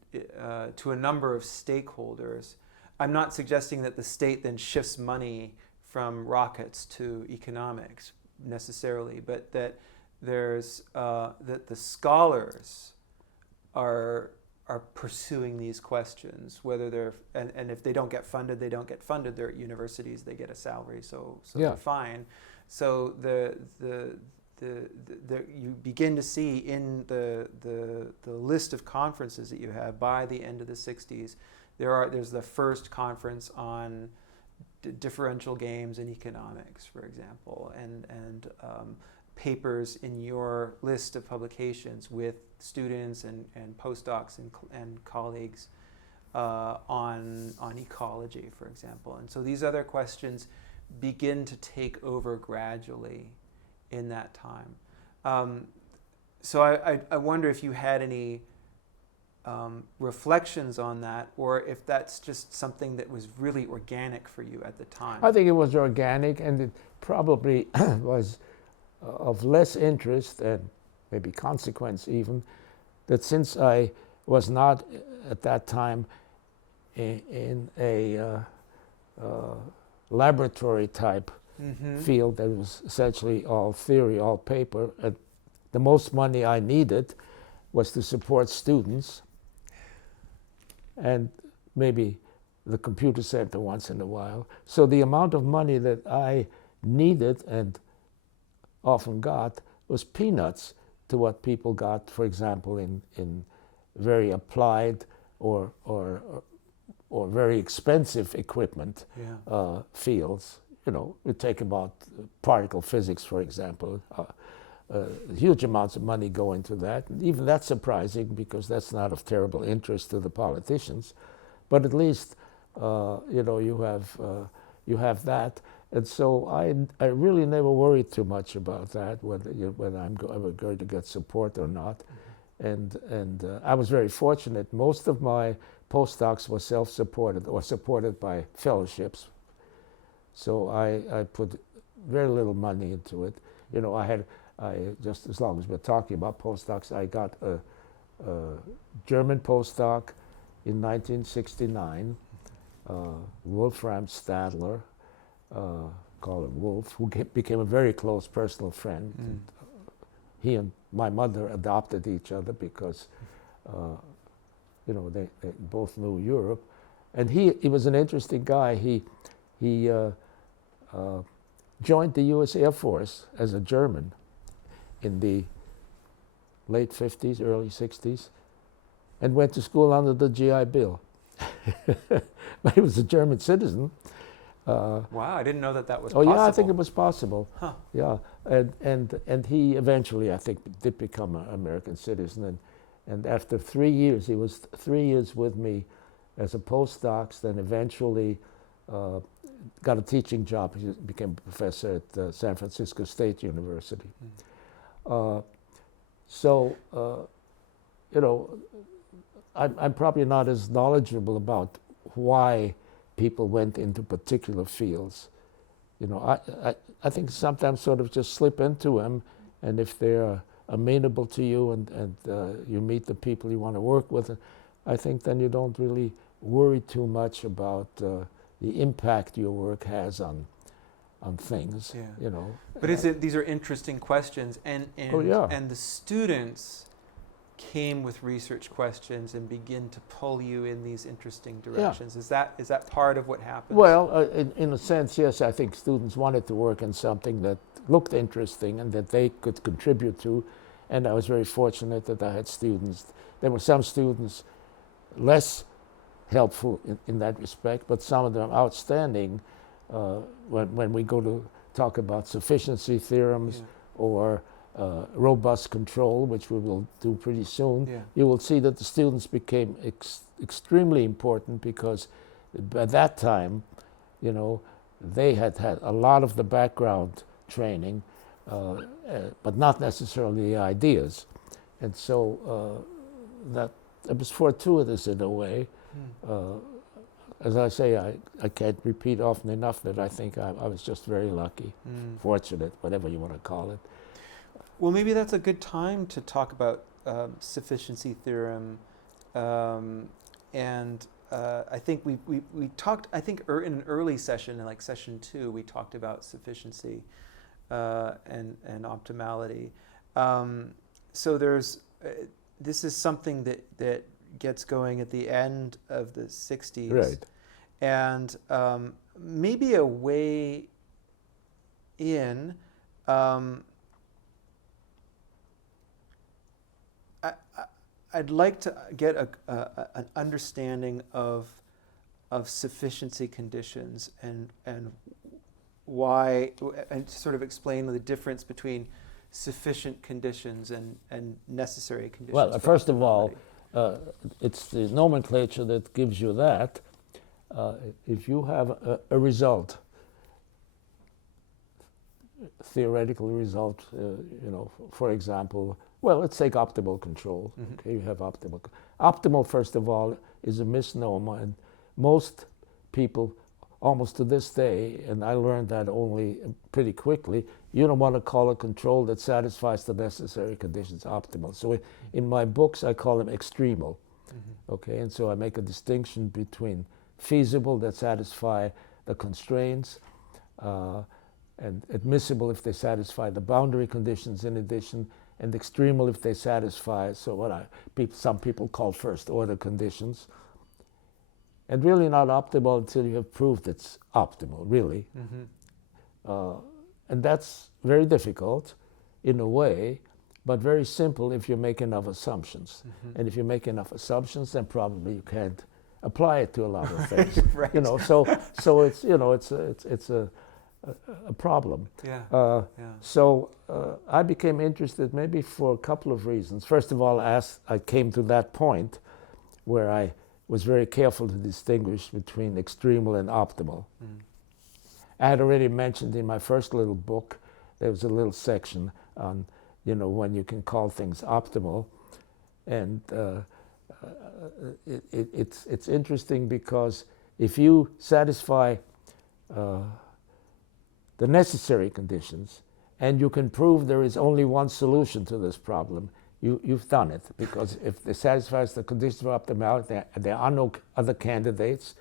to a number of stakeholders. I'm not suggesting that the state then shifts money from rockets to economics necessarily, but that there's that the scholars are pursuing these questions, whether they're and if they don't get funded, they don't get funded. They're at universities, they get a salary, so Yeah. they're fine. So you begin to see in the list of conferences that you have by the end of the 60s, there's the first conference on differential games in economics, for example, and papers in your list of publications with students and postdocs and colleagues on ecology, for example. And so these other questions begin to take over gradually in that time. So I wonder if you had any reflections on that, or if that's just something that was really organic for you at the time. I think it was organic, and it probably was of less interest and maybe consequence even, that since I was not at that time in a laboratory type field that was essentially all theory, all paper, the most money I needed was to support students and maybe the computer center once in a while. So the amount of money that I needed and often got was peanuts to what people got, for example, in very applied or very expensive equipment fields. You know, we take about particle physics, for example. Huge amounts of money go into that. Even that's surprising because that's not of terrible interest to the politicians. But at least, you know, you have that. And so I really never worried too much about that, whether I'm ever going to get support or not. And I was very fortunate. Most of my postdocs were self-supported or supported by fellowships. So I put very little money into it. You know, I just as long as we're talking about postdocs, I got a German postdoc in 1969, Wolfram Stadler, call him Wolf, who became a very close personal friend. And, he and my mother adopted each other because, you know, they both knew Europe. And he was an interesting guy. He joined the U.S. Air Force as a German in the late 50s, early 60s, and went to school under the GI Bill. But he was a German citizen. Wow, I didn't know that was possible. Oh yeah, I think it was possible. Huh. Yeah, and he eventually, I think, did become an American citizen. And after 3 years, he was 3 years with me as a postdoc, then eventually got a teaching job. He became a professor at San Francisco State University. So, you know, I'm probably not as knowledgeable about why people went into particular fields. You know, I think sometimes sort of just slip into them, and if they're amenable to you and you meet the people you want to work with, I think then you don't really worry too much about the impact your work has on things. Yeah. You know. But these are interesting questions, and the students came with research questions and begin to pull you in these interesting directions. Yeah. Is that part of what happens? Well, in a sense, yes. I think students wanted to work in something that looked interesting and that they could contribute to, and I was very fortunate that I had students. There were some students less helpful in that respect, but some of them outstanding when we go to talk about sufficiency theorems or robust control, which we will do pretty soon. You will see that the students became extremely important because by that time, you know, they had a lot of the background training, but not necessarily the ideas. And so that it was fortuitous in a way. As I say, I can't repeat often enough that I think I was just very lucky, fortunate, whatever you want to call it. Well, maybe that's a good time to talk about sufficiency theorem and I think we talked, I think in an early session, in like session 2, we talked about sufficiency and optimality. So there's, this is something that gets going at the end of the 60s. Right. And maybe a way in, I'd like to get an understanding of sufficiency conditions and why, and sort of explain the difference between sufficient conditions and necessary conditions. Well, first of all, it's the nomenclature that gives you that. If you have a result, theoretical result, for example, well, let's take optimal control. Mm-hmm. Okay, you have optimal. Optimal, first of all, is a misnomer, and most people, almost to this day, and I learned that only pretty quickly, you don't want to call a control that satisfies the necessary conditions optimal. So in my books, I call them extremal. Mm-hmm. Okay, and so I make a distinction between feasible that satisfy the constraints, and admissible if they satisfy the boundary conditions in addition, and extremal if they satisfy, so what some people call first order conditions. And really not optimal until you have proved it's optimal, really. Mm-hmm. And that's very difficult in a way, but very simple if you make enough assumptions. Mm-hmm. And if you make enough assumptions, then probably you can't apply it to a lot of things. Right. So it's a problem. Yeah. So I became interested maybe for a couple of reasons. First of all, as I came to that point where I was very careful to distinguish between extremal and optimal. Mm. I had already mentioned in my first little book, there was a little section on, when you can call things optimal. And it's interesting because if you satisfy the necessary conditions, and you can prove there is only one solution to this problem, you've done it. Because if it satisfies the conditions of optimality, there are no other candidates,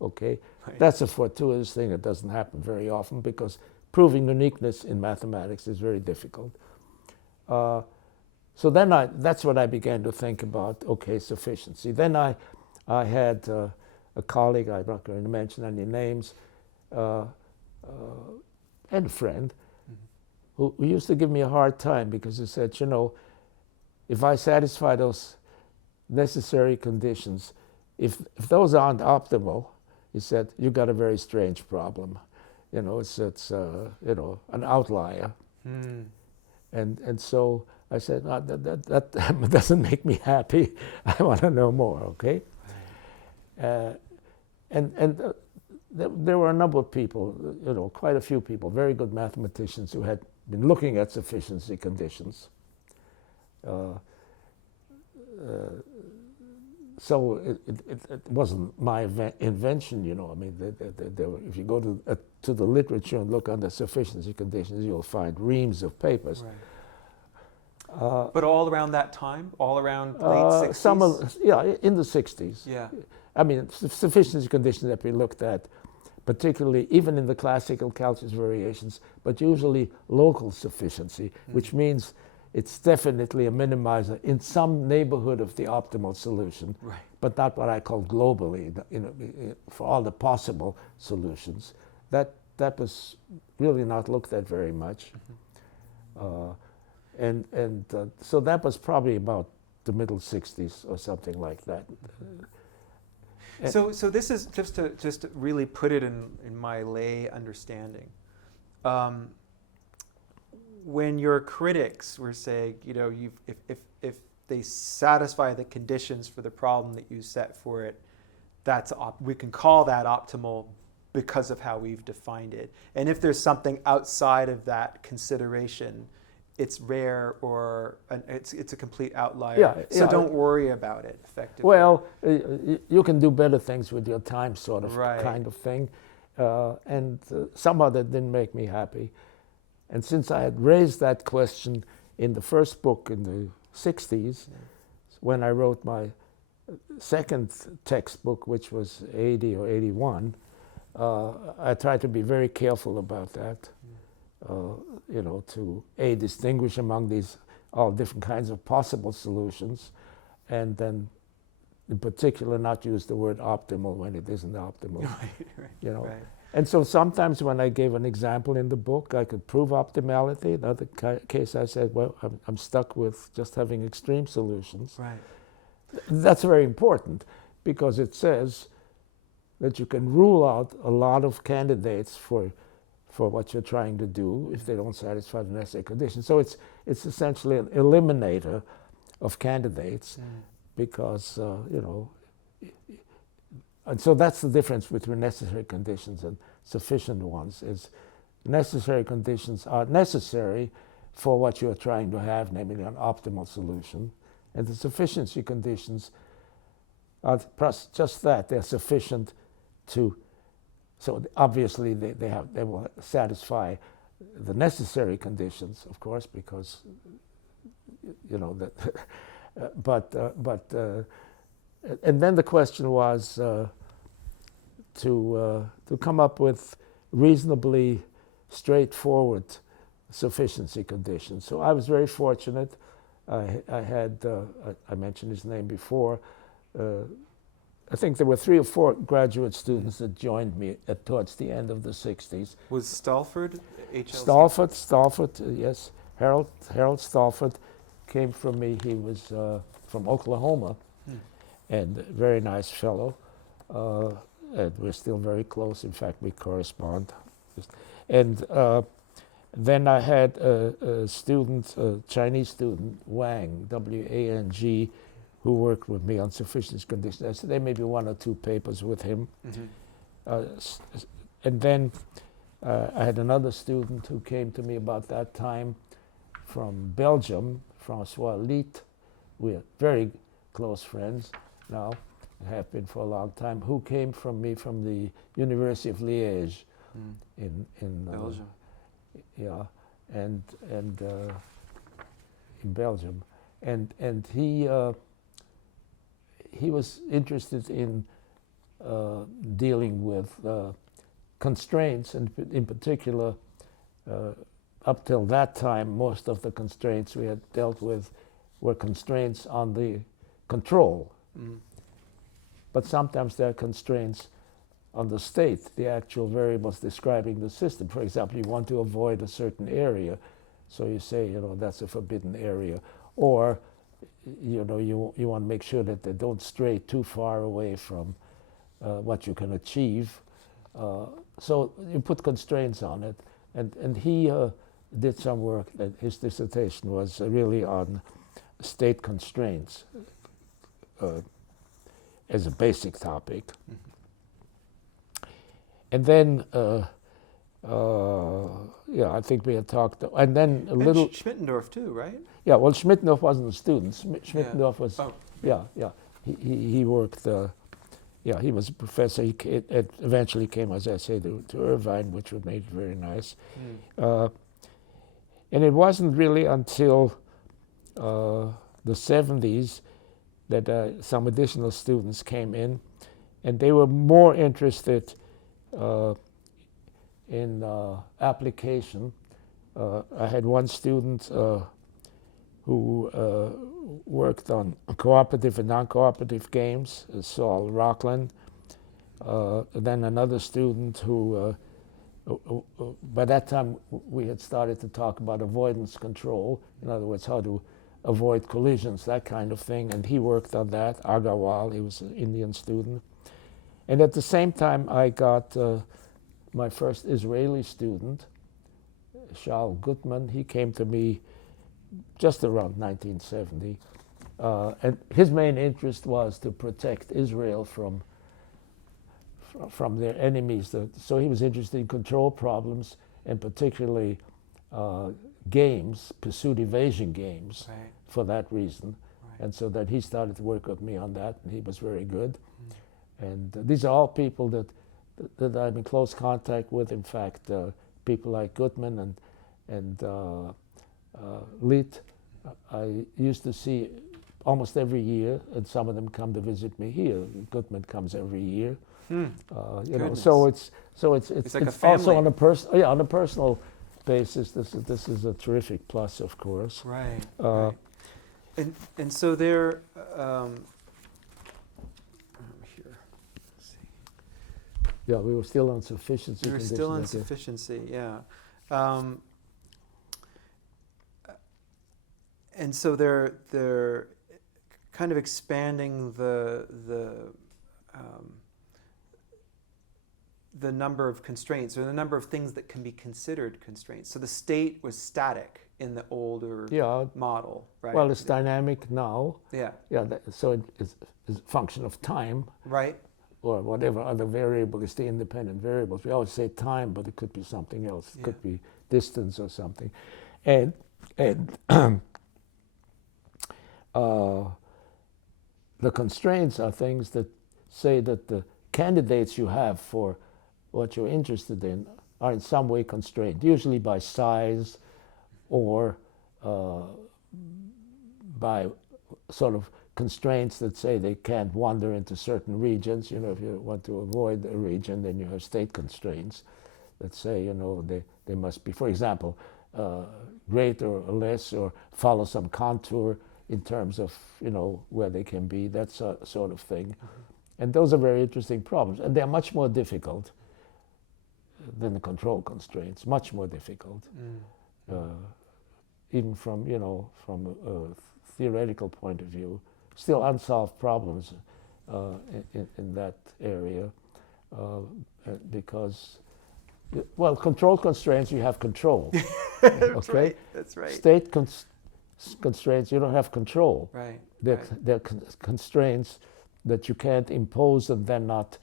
okay? Right. That's a fortuitous thing that doesn't happen very often because proving uniqueness in mathematics is very difficult. So then that's what I began to think about, okay, sufficiency. Then I had a colleague, I'm not going to mention any names, and a friend, mm-hmm. who used to give me a hard time because he said, if I satisfy those necessary conditions, if those aren't optimal, he said, you got a very strange problem. It's an outlier. Mm. And so I said, no, that doesn't make me happy. I want to know more, okay? There were a number of people, quite a few people, very good mathematicians who had been looking at sufficiency conditions. So it wasn't my invention, I mean, if you go to the literature and look under sufficiency conditions, you'll find reams of papers. Right. But all around that time, all around late 60s? In the 60s. Yeah. I mean, sufficiency conditions that we looked at, particularly even in the classical calculus variations, but usually local sufficiency, which means it's definitely a minimizer in some neighborhood of the optimal solution, right. But not what I call globally, for all the possible solutions. That was really not looked at very much. Mm-hmm. So that was probably about the middle 60s or something like that. So this is just to really put it in my lay understanding. When your critics were saying, if they satisfy the conditions for the problem that you set for it, we can call that optimal because of how we've defined it. And if there's something outside of that consideration, it's rare or it's a complete outlier. Don't worry about it, effectively. Well, you can do better things with your time, sort of, right. kind of thing. And somehow that didn't make me happy. And since I had raised that question in the first book in the 60s, when I wrote my second textbook, which was 80 or 81, I tried to be very careful about that, you know, to distinguish among these all different kinds of possible solutions, and then in particular not use the word optimal when it isn't optimal. Right, you know. right. And so sometimes when I gave an example in the book, I could prove optimality. In other case, I said, well, I'm stuck with just having extreme solutions. Right. That's very important because it says that you can rule out a lot of candidates for what you're trying to do if they don't satisfy the necessary conditions. So it's essentially an eliminator of candidates because, you know, and so that's the difference between necessary conditions and sufficient ones, is necessary conditions are necessary for what you're trying to have, namely an optimal solution. And the sufficiency conditions are just that, they're sufficient to, so obviously they will satisfy the necessary conditions, of course, because, you know, that, and then the question was to come up with reasonably straightforward sufficiency conditions. So I was very fortunate. I had, I mentioned his name before, I think there were 3 or 4 graduate students that joined me towards the end of the 60s. Was Stalford, H.L. Stalford, yes. Harold Stalford came from me. He was from Oklahoma, and a very nice fellow. And we're still very close. In fact, we correspond. And then I had a student, a Chinese student, Wang, W-A-N-G, who worked with me on sufficiency conditions. So there may be 1 or 2 papers with him. And then I had another student who came to me about that time from Belgium, Francois Liet. We're very close friends now, have been for a long time, who came from me from the University of Liège in Belgium. Yeah, and in Belgium, and he was interested in dealing with constraints, and in particular, up till that time, most of the constraints we had dealt with were constraints on the control. But sometimes there are constraints on the state, the actual variables describing the system. For example, you want to avoid a certain area, so you say, you know, that's a forbidden area. Or, you know, you want to make sure that they don't stray too far away from what you can achieve. So you put constraints on it. And he did some work, that his dissertation was really on state constraints as a basic topic. And then, yeah, I think we had talked, and then a little... Schmittendorf too, right? Yeah, well, Schmittendorf wasn't a student. Schmittendorf was, yeah. He worked, yeah, he was a professor. He eventually came, as I say, to Irvine, which would make it very nice. And it wasn't really until the 70s that some additional students came in, and they were more interested in application. I had one student who worked on cooperative and non-cooperative games, Saul Rockland. Then another student who, by that time we had started to talk about avoidance control, in other words, how to avoid collisions, that kind of thing, and he worked on that. Agarwal, he was an Indian student. And at the same time, I got my first Israeli student, Shaul Gutman. He came to me just around 1970. And his main interest was to protect Israel from their enemies. So he was interested in control problems, and particularly games, pursuit evasion games, for that reason. And so that he started to work with me on that, and he was very good. And these are all people that I'm in close contact with. In fact, people like Gutman and Liet, I used to see almost every year, and some of them come to visit me here. Goodman comes every year. You know, so it's like a also family. on a personal basis. This is a terrific plus, of course. Right. Right. And so there. Here. Let's see. Yeah, we were still on sufficiency. We were still on sufficiency. Yeah. And so they're kind of expanding the number of constraints, or the number of things that can be considered constraints. So the state was static in the older model, right? Well, it's dynamic now. Yeah. Yeah. So it's a function of time. Right. Or whatever other variable is the independent variables. We always say time, but it could be something else. It could be distance or something. And the constraints are things that say that the candidates you have for what you're interested in are in some way constrained, usually by size or by sort of constraints that say they can't wander into certain regions. You know, if you want to avoid a region, then you have state constraints that say, you know, they must be, for example, greater or less, or follow some contour in terms of, you know, where they can be, that sort of thing. And those are very interesting problems. And they're much more difficult than the control constraints, much more difficult. Even from, you know, from a theoretical point of view, still unsolved problems in that area because, well, control constraints, you have control. That's right. That's right. State constraints, you don't have control. Right. They're constraints that you can't impose and then not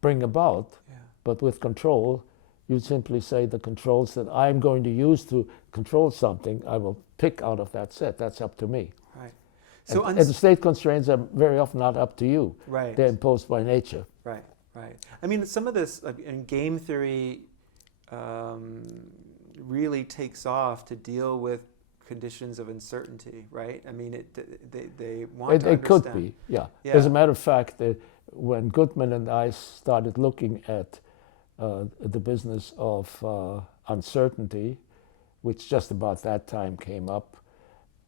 bring about. Yeah. But with control, you simply say the controls that I'm going to use to control something, I will pick out of that set. That's up to me. Right. So and the state constraints are very often not up to you. Right. They're imposed by nature. Right. Right. I mean, some of this in game theory really takes off to deal with conditions of uncertainty, right? I mean, they want to understand. It could be, yeah. As a matter of fact, when Goodman and I started looking at the business of uncertainty, which just about that time came up,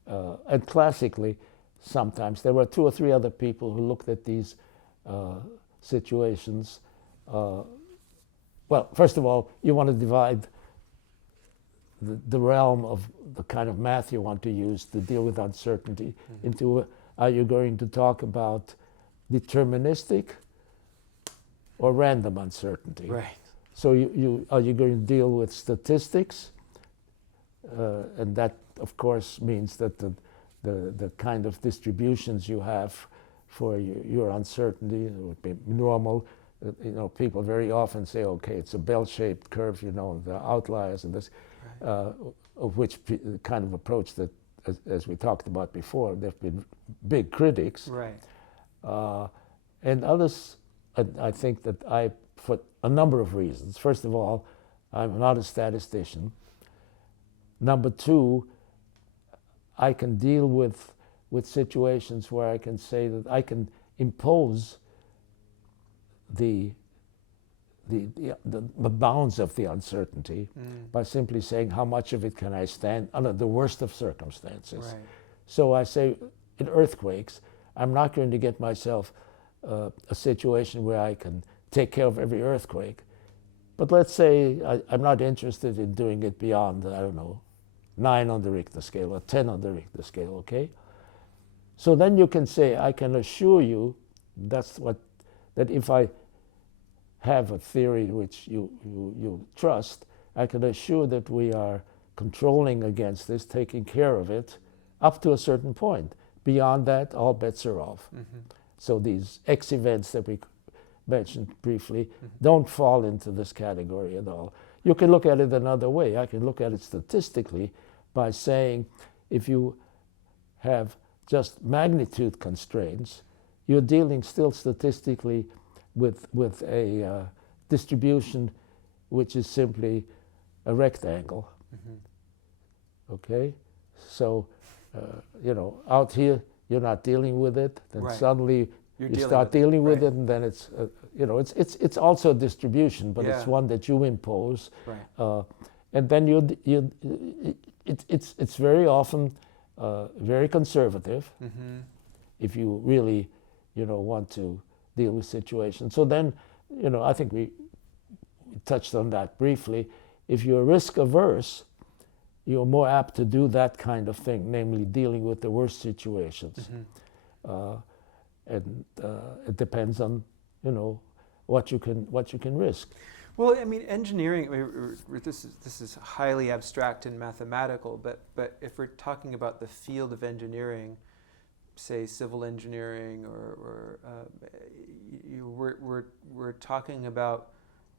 and classically, sometimes there were 2 or 3 other people who looked at these situations. Well, first of all, you want to divide the realm of the kind of math you want to use to deal with uncertainty into, are you going to talk about deterministic or random uncertainty? Right. So are you going to deal with statistics? And that, of course, means that the kind of distributions you have for your uncertainty would be normal. You know, people very often say, okay, it's a bell-shaped curve, you know, the outliers and this, of which kind of approach that, as we talked about before, there have been big critics. Right. And others, I think that for a number of reasons. First of all, I'm not a statistician. Number 2, I can deal with situations where I can say that I can impose the bounds of the uncertainty by simply saying how much of it can I stand under the worst of circumstances. Right. So I say in earthquakes, I'm not going to get myself a situation where I can take care of every earthquake. But let's say I'm not interested in doing it beyond, I don't know, 9 on the Richter scale or 10 on the Richter scale, okay? So then you can say, I can assure you that if I have a theory which you trust, I can assure that we are controlling against this, taking care of it, up to a certain point. Beyond that, all bets are off. So these X events that we mentioned briefly don't fall into this category at all. You can look at it another way. I can look at it statistically by saying if you have just magnitude constraints, you're dealing still statistically with a distribution which is simply a rectangle. Okay? So out here you're not dealing with it, then Right. suddenly You're you dealing start with it, dealing with right. it, and then it's also a distribution, but it's Yeah. one that you impose, Right. and then it's very often very conservative Mm-hmm. if you really want to deal with situations. So then I think we touched on that briefly. If you're risk averse, you're more apt to do that kind of thing, namely dealing with the worst situations. Mm-hmm. And it depends on what you can risk. Well, I mean, engineering. This is highly abstract and mathematical, but if we're talking about the field of engineering, say civil engineering, we're talking about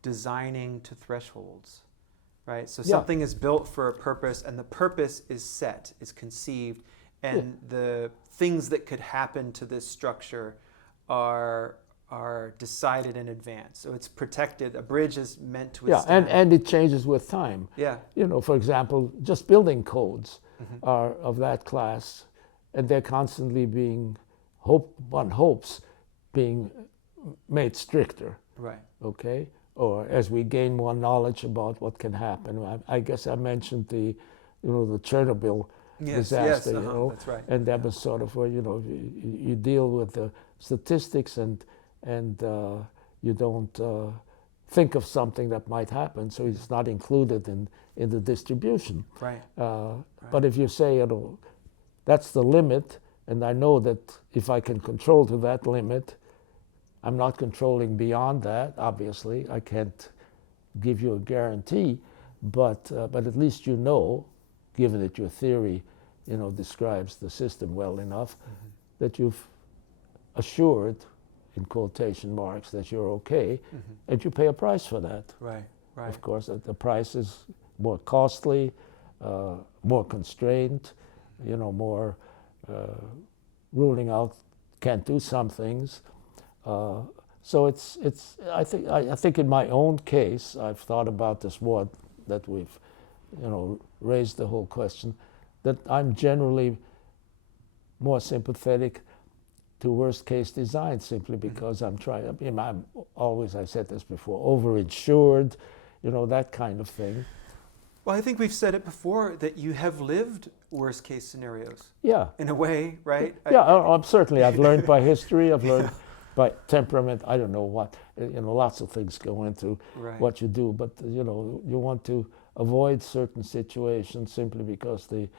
designing to thresholds, right? So something is built for a purpose, and the purpose is set, is conceived, and the things that could happen to this structure are decided in advance. So it's protected. A bridge is meant to withstand. And it changes with time. Yeah. For example, just building codes are of that class, and they're constantly being one hopes being made stricter. Right. Okay. Or as we gain more knowledge about what can happen. I guess I mentioned the Chernobyl disaster. Yes, that's right. And that was sort of where you deal with the statistics and you don't think of something that might happen, so it's not included in the distribution. Right. But if you say that's the limit, and I know that if I can control to that limit, I'm not controlling beyond that. Obviously, I can't give you a guarantee, but at least given that your theory, describes the system well enough, that you've assured, in quotation marks, that you're okay, and you pay a price for that. Right. Right. Of course, the price is more costly, more constrained, more ruling out can't do some things. So it's. I think in my own case, I've thought about this more that we've, raised the whole question, that I'm generally more sympathetic to worst case design simply because I'm trying. I'm always, I said this before, overinsured, that kind of thing. Well, I think we've said it before that you have lived worst case scenarios. Yeah. In a way, right? Yeah, certainly. I've learned by history. I've learned by temperament. I don't know what. Lots of things go into what you do, but you want to avoid certain situations simply because the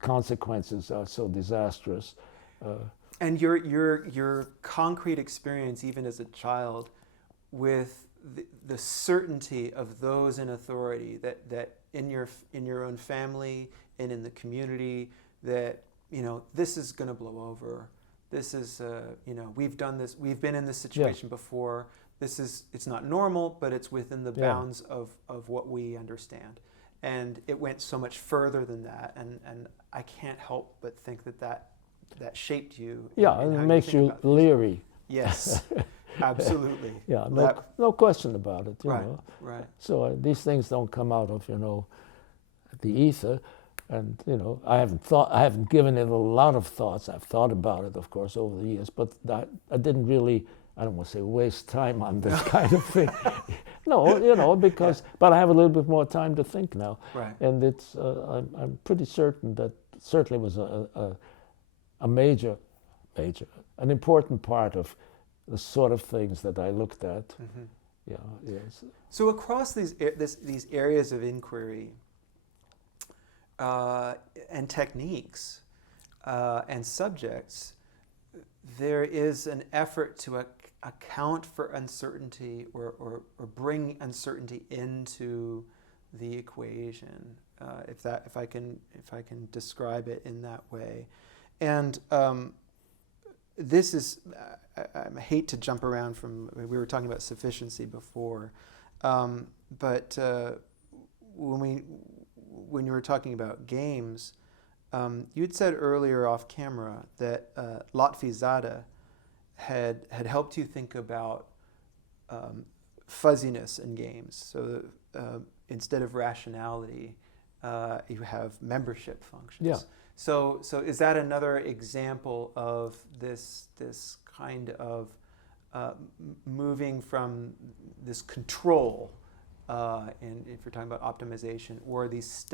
consequences are so disastrous. And your concrete experience, even as a child, with the certainty of those in authority, that in your own family and in the community, that this is going to blow over. This is we've done this. We've been in this situation before. It's not normal, but it's within the bounds of what we understand. And it went so much further than that. And I can't help but think that shaped you. And it makes you leery. Yes, absolutely. Yeah, no question about it. Right, right. So these things don't come out of the ether, and I haven't given it a lot of thoughts. I've thought about it, of course, over the years, but I didn't really. I don't want to say waste time on this kind of thing. No, because but I have a little bit more time to think now, right. And it's I'm pretty certain that certainly was a major, an important part of the sort of things that I looked at. Mm-hmm. Yeah, yes. So across these areas of inquiry and techniques and subjects, there is an effort to account for uncertainty or bring uncertainty into the equation, if I can describe it in that way. And this is, I hate to jump around we were talking about sufficiency before, but when you were talking about games, you had said earlier off camera that Latvizada had helped you think about fuzziness in games. So instead of rationality, you have membership functions. Yeah. So is that another example of this kind of moving from this control, and if you're talking about optimization, or these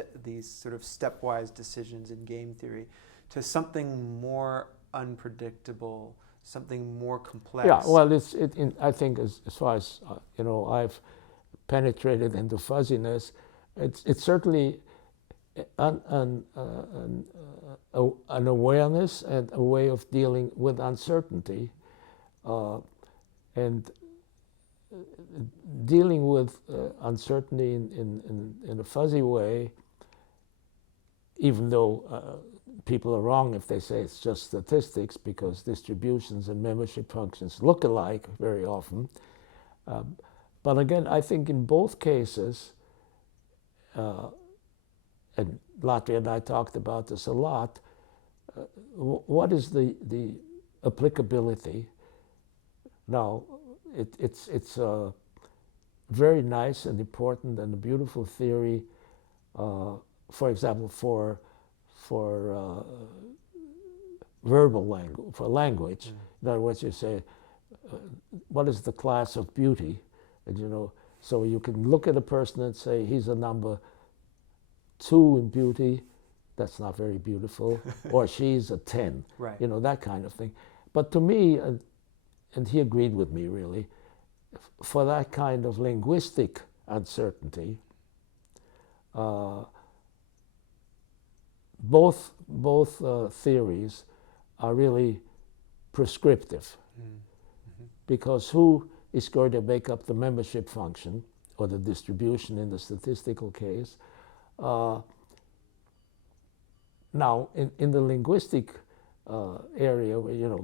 sort of stepwise decisions in game theory, to something more unpredictable, something more complex? Yeah, well, I think as far as I've penetrated into fuzziness, it's certainly an awareness and a way of dealing with uncertainty, and dealing with uncertainty in a fuzzy way, even though people are wrong if they say it's just statistics, because distributions and membership functions look alike very often. But again, I think in both cases, and Latvia and I talked about this a lot, what is the applicability? Now, it's a very nice and important and a beautiful theory, for example, for verbal language, for language. In other words, you say, what is the class of beauty? And so you can look at a person and say, he's a number 2 in beauty, that's not very beautiful, or she's a 10, right. That kind of thing. But to me, and he agreed with me really, for that kind of linguistic uncertainty, both theories are really prescriptive, because who is going to make up the membership function or the distribution in the statistical case? Now, in the linguistic area, where,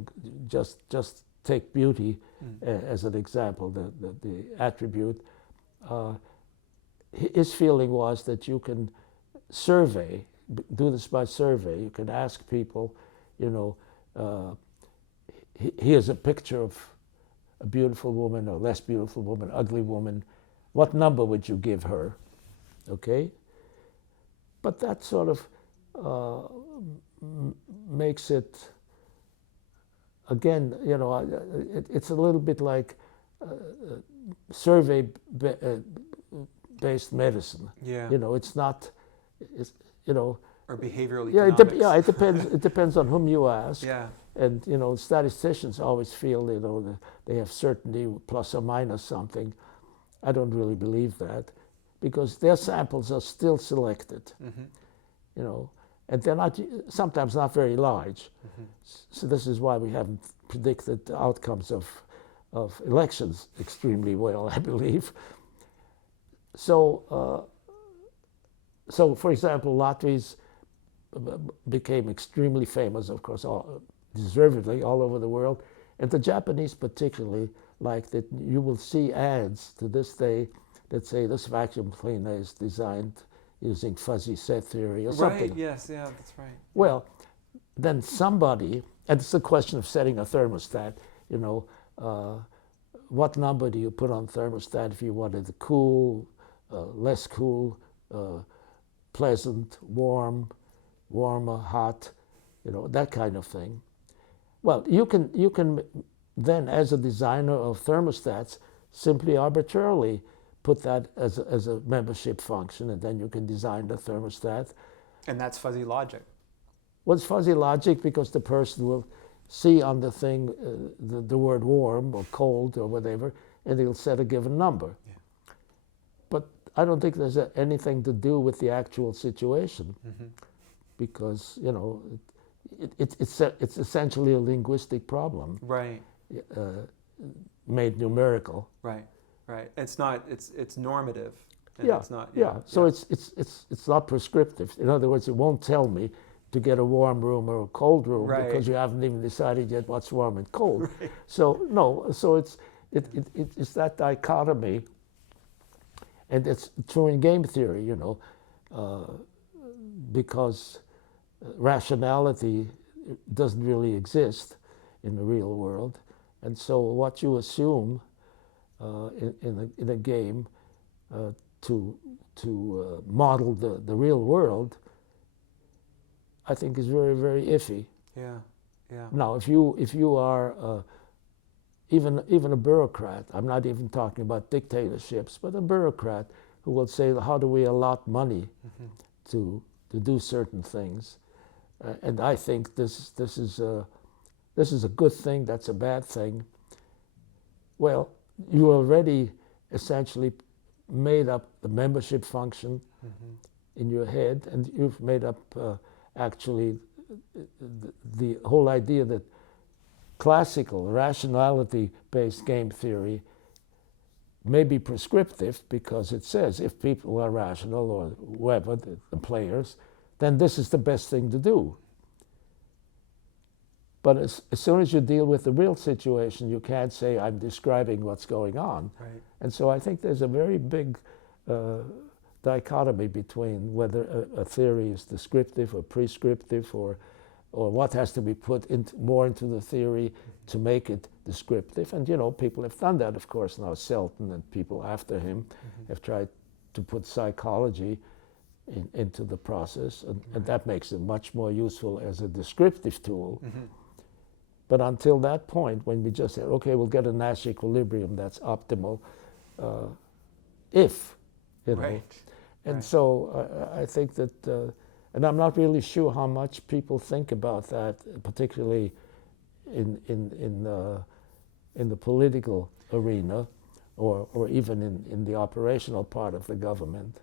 just take beauty as an example, the attribute, his feeling was that you can survey, do this by survey. You can ask people, here's a picture of a beautiful woman, or less beautiful woman, ugly woman. What number would you give her? Okay? But that sort of makes it, again, it's a little bit like survey-based medicine. Yeah. It's not, or behavioral economics. economics. It depends on whom you ask. Yeah. And statisticians always feel that they have certainty plus or minus something. I don't really believe that, because their samples are still selected. And they're sometimes not very large. So this is why we haven't predicted the outcomes of elections extremely well, I believe. So for example, Latvians became extremely famous, of course, deservedly all over the world, and the Japanese particularly like that. You will see ads to this day that say this vacuum cleaner is designed using fuzzy set theory or something. Right, yes, yeah, that's right. Well, then somebody, and it's a question of setting a thermostat, what number do you put on thermostat if you wanted it cool, less cool, pleasant, warm, warmer, hot, that kind of thing. Well, you can then, as a designer of thermostats, simply arbitrarily put that as a membership function, and then you can design the thermostat. And that's fuzzy logic. Well, it's fuzzy logic because the person will see on the thing the word warm or cold or whatever, and he'll set a given number. Yeah. But I don't think there's anything to do with the actual situation, because it's essentially a linguistic problem. Right. Made numerical. Right. Right. It's normative. And Yeah. It's not. Yeah. So it's not prescriptive. In other words, it won't tell me to get a warm room or a cold room, right. because you haven't even decided yet what's warm and cold. Right. So no. So it's that dichotomy, and it's true in game theory. Because rationality doesn't really exist in the real world, and so what you assume in a game to model the real world I think is very, very iffy. Yeah. Yeah. Now, if you are even a bureaucrat, I'm not even talking about dictatorships, but a bureaucrat who will say, how do we allot money to do certain things? And I think this is a good thing, that's a bad thing. Well, you already essentially made up the membership function in your head, and you've made up actually the whole idea that classical rationality-based game theory may be prescriptive because it says if people are rational, or whoever, the players, then this is the best thing to do. But as soon as you deal with the real situation, you can't say, I'm describing what's going on. Right. And so I think there's a very big dichotomy between whether a theory is descriptive or prescriptive, or what has to be put more into the theory to make it descriptive. And people have done that, of course. Now Selton and people after him have tried to put psychology into the process, and that makes it much more useful as a descriptive tool. But until that point, when we just say, okay, we'll get a Nash equilibrium that's optimal, if, Right. And so I think that, and I'm not really sure how much people think about that, particularly in the political arena, or even in the operational part of the government.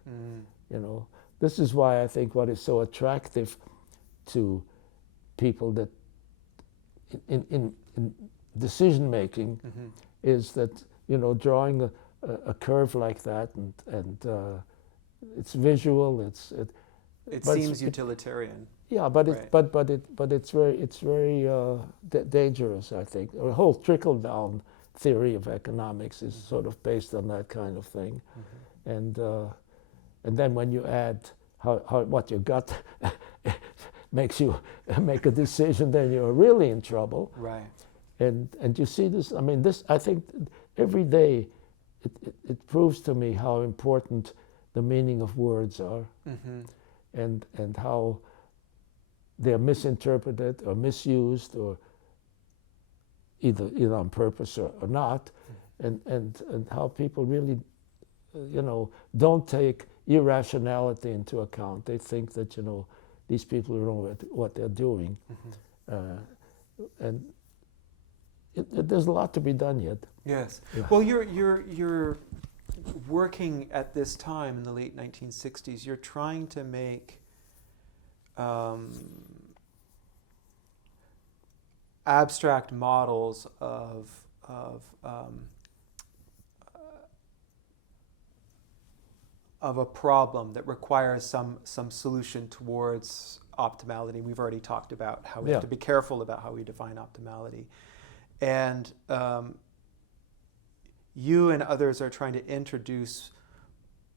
This is why I think what is so attractive to people that in decision making is that drawing a curve like that, and it's visual. It seems utilitarian. Yeah, but Right. it's very dangerous. I think the whole trickle down theory of economics is sort of based on that kind of thing, and then when you add how what you got makes you make a decision, then you're really in trouble. Right. And you see this. I mean, I think every day it proves to me how important the meaning of words are, and how they're misinterpreted or misused, or either on purpose or not, and how people really don't take irrationality into account. They think that these people know what they're doing, and there's a lot to be done yet. Yes. Yeah. Well, you're working at this time in the late 1960s. You're trying to make abstract models of a problem that requires some solution towards optimality. We've already talked about how we have to be careful about how we define optimality. And you and others are trying to introduce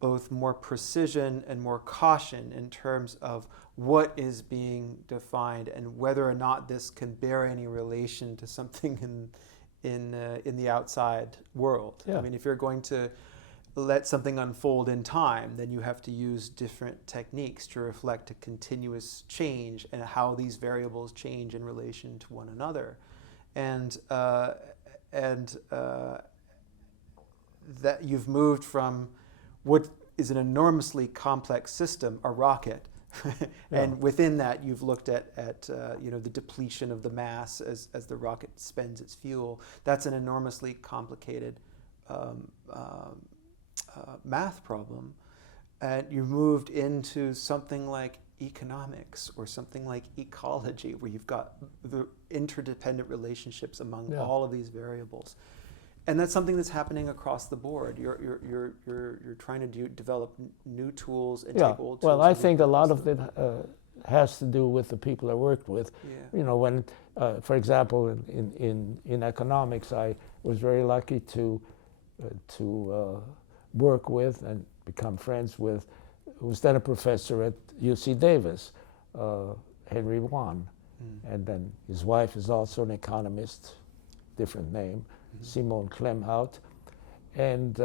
both more precision and more caution in terms of what is being defined and whether or not this can bear any relation to something in the outside world. Yeah. I mean, if you're going to let something unfold in time, then you have to use different techniques to reflect a continuous change and how these variables change in relation to one another. And that you've moved from what is an enormously complex system, a rocket, and within that you've looked at the depletion of the mass as the rocket spends its fuel. That's an enormously complicated math problem. And you moved into something like economics or something like ecology, where you've got the interdependent relationships among all of these variables. And that's something that's happening across the board. You're trying to develop new tools and take old tools. Well, I think a lot of it has to do with the people I worked with. Yeah. When, for example, in economics, I was very lucky to work with and become friends with, who was then a professor at UC Davis, Henry Wan. And then his wife is also an economist, different name, Simone Klemhout. And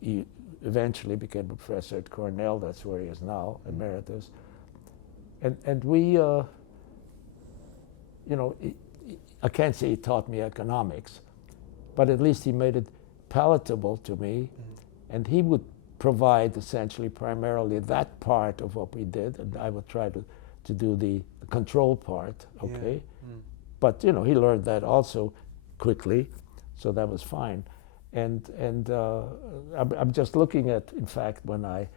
he eventually became a professor at Cornell, that's where he is now, Emeritus. And we, you know, I can't say he taught me economics, but at least he made it palatable to me, and he would provide essentially primarily that part of what we did, and I would try to do the control part, okay? Yeah. But, you know, he learned that also quickly, so that was fine. And I'm just looking at, in fact, when I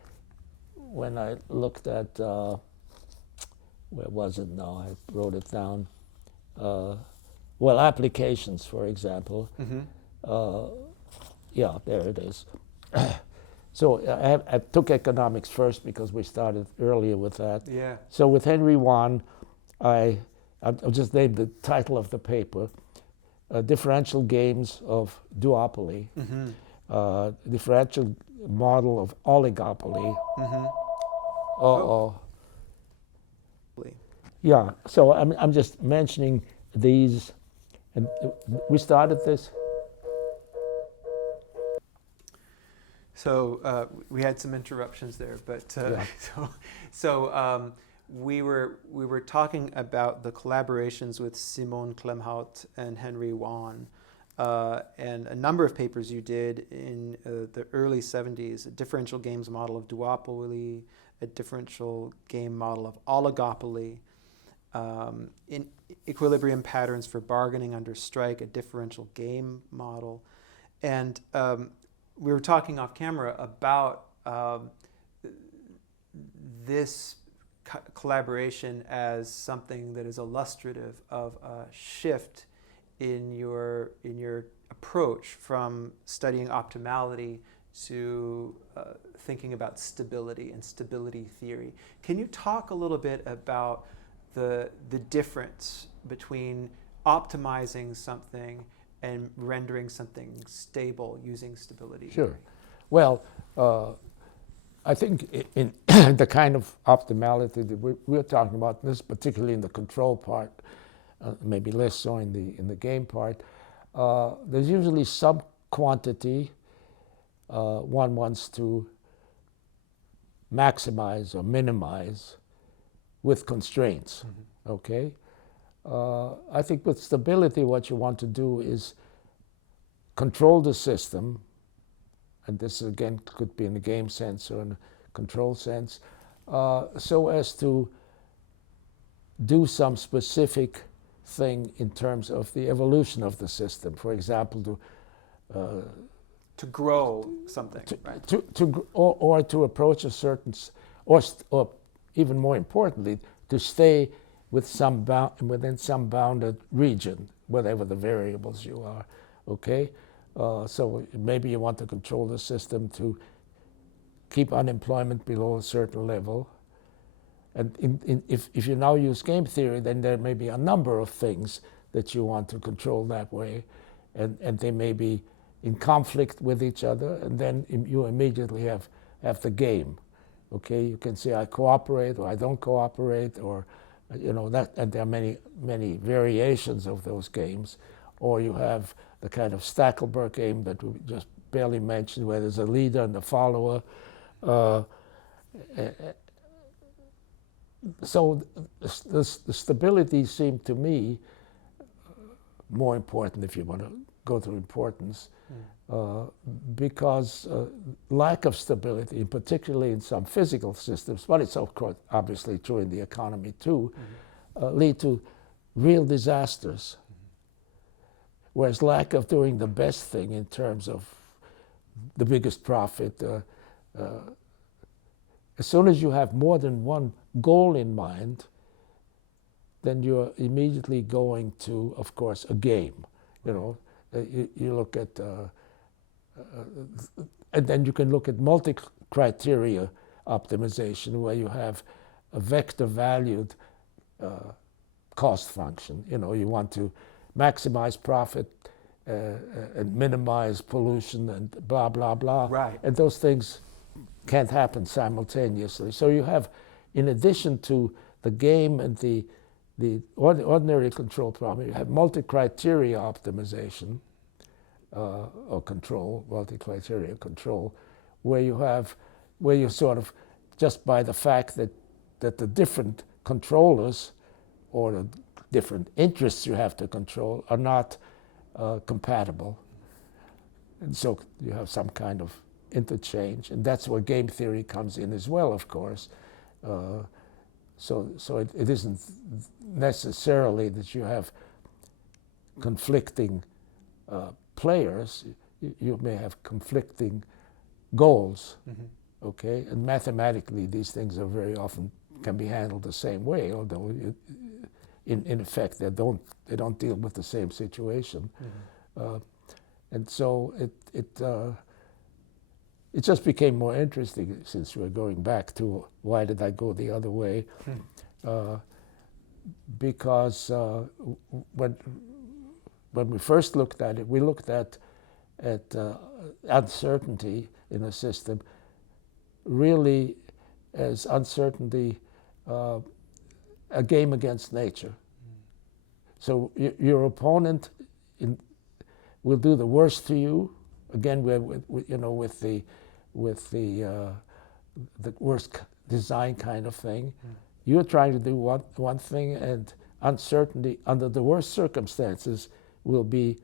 looked at, where was it now? I wrote it down. Well, applications, for example. Yeah, there it is. So I took economics first because we started earlier with that. Yeah. So with Henry Wan, I'll just name the title of the paper, Differential Games of Duopoly, Differential Model of Oligopoly. Yeah, so I'm just mentioning these, and we started this. So we had some interruptions there, but Yeah. we were talking about the collaborations with Simon Klemhout and Henry Wan, and a number of papers you did in the early 70s, a differential games model of duopoly, a differential game model of oligopoly, in equilibrium patterns for bargaining under strike, a differential game model. And we were talking off camera about this collaboration as something that is illustrative of a shift in your approach from studying optimality to thinking about stability and stability theory. Can you talk a little bit about the difference between optimizing something and rendering something stable using stability Sure. theory? Well, I think in the kind of optimality that we're talking about, this particularly in the control part, maybe less so in the game part, there's usually some quantity one wants to maximize or minimize with constraints, okay? I think with stability, what you want to do is control the system, and this again could be in the game sense or in a control sense, so as to do some specific thing in terms of the evolution of the system. For example, To grow something, right? or to approach a certain, or even more importantly, to stay with within some bounded region, whatever the variables you are, okay? So maybe you want to control the system to keep unemployment below a certain level. And if you now use game theory, then there may be a number of things that you want to control that way, and they may be in conflict with each other, and then you immediately have the game, okay? You can say I cooperate or I don't cooperate, or you know that, and there are many variations of those games. Or you have the kind of Stackelberg game that we just barely mentioned, where there's a leader and a follower. So the stability seemed to me more important, if you want to go through importance, because lack of stability, particularly in some physical systems, but it's of course obviously true in the economy too, lead to real disasters. Whereas lack of doing the best thing in terms of the biggest profit, as soon as you have more than one goal in mind, then you're immediately going to, of course, a game. You know, you look at, and then you can look at multi-criteria optimization, where you have a vector-valued cost function. You know, you want to maximize profit and minimize pollution and blah, blah, blah. Right. And those things can't happen simultaneously. So you have, in addition to the game and the ordinary control problem, you have multi-criteria optimization or control, multi-criteria control, where you sort of, just by the fact that the different controllers or the different interests you have to control are not compatible. And so you have some kind of interchange, and that's where game theory comes in as well, of course. So it isn't necessarily that you have conflicting players. You may have conflicting goals, okay? And mathematically, these things are very often can be handled the same way, although in effect they don't deal with the same situation. And so it just became more interesting since we're going back to why did I go the other way? Because when we first looked at it, we looked at uncertainty in a system really as uncertainty a game against nature. So your opponent will do the worst to you. Again, with the worst design kind of thing. You're trying to do one thing, and uncertainty under the worst circumstances will be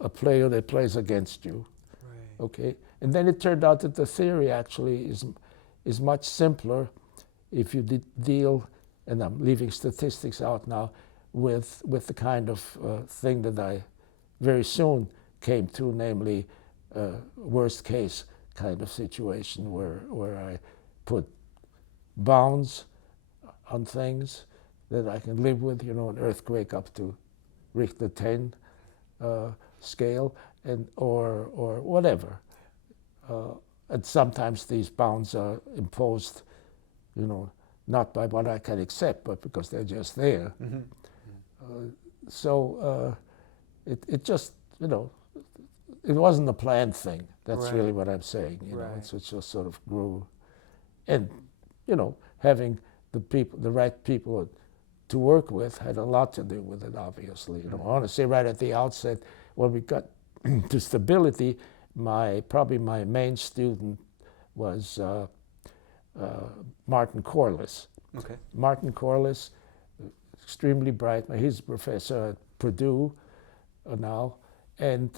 a player that plays against you. Right. Okay, and then it turned out that the theory actually is much simpler if you deal, and I'm leaving statistics out now, with the kind of thing that I very soon came to, namely worst case kind of situation where I put bounds on things that I can live with, an earthquake up to Richter 10 scale, or whatever. And sometimes these bounds are imposed, not by what I can accept, but because they're just there. So it just, it wasn't a planned thing. That's really what I'm saying. It just sort of grew, and having the right people to work with had a lot to do with it. Obviously, I want to say right at the outset, when we got to stability, probably my main student was Martin Corliss. Okay. Martin Corliss, extremely bright. He's a professor at Purdue now, and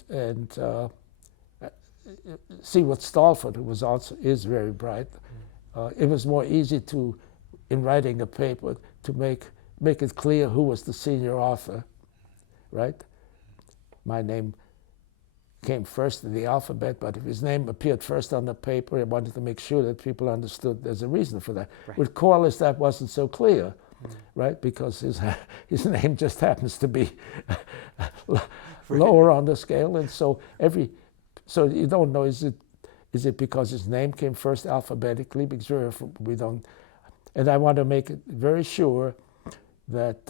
Seward Stalford, who is very bright. It was more easy in writing a paper, to make it clear who was the senior author, right? My name came first in the alphabet, but if his name appeared first on the paper, I wanted to make sure that people understood there's a reason for that. Right. With Corliss, that wasn't so clear, right? Because his name just happens to be lower on the scale, and so you don't know, is it because his name came first alphabetically? Because we don't, and I want to make it very sure that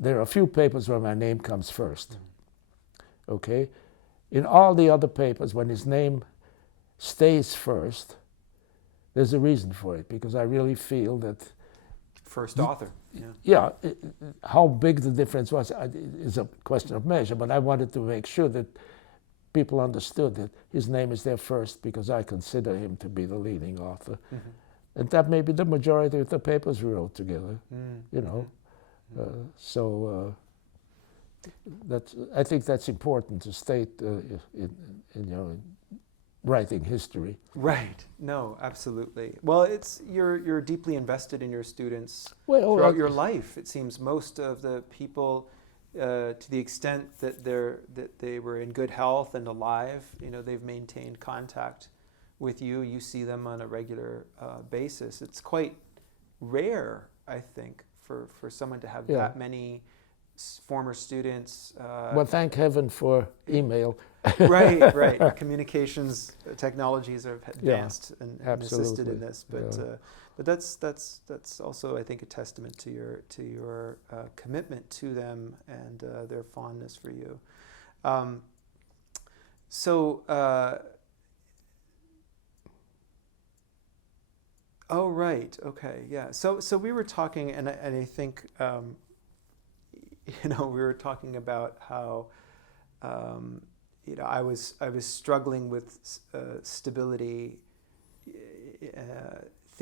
there are a few papers where my name comes first. Okay, in all the other papers, when his name stays first, there's a reason for it, because I really feel that first author. How big the difference was is a question of measure, but I wanted to make sure that people understood that his name is there first because I consider him to be the leading author. And that may be the majority of the papers we wrote together, So I think that's important to state in writing history. Right. No, absolutely. Well, you're deeply invested in your students throughout your life. It seems most of the people, to the extent that they were in good health and alive, they've maintained contact with you. You see them on a regular basis. It's quite rare, I think, for someone to have that many former students. Well, thank heaven for email. Right. Communications technologies have advanced and assisted in this, but that's also, I think, a testament to your commitment to them and their fondness for you. Oh, right. Okay. Yeah. So we were talking, and I think we were talking about how I was struggling with stability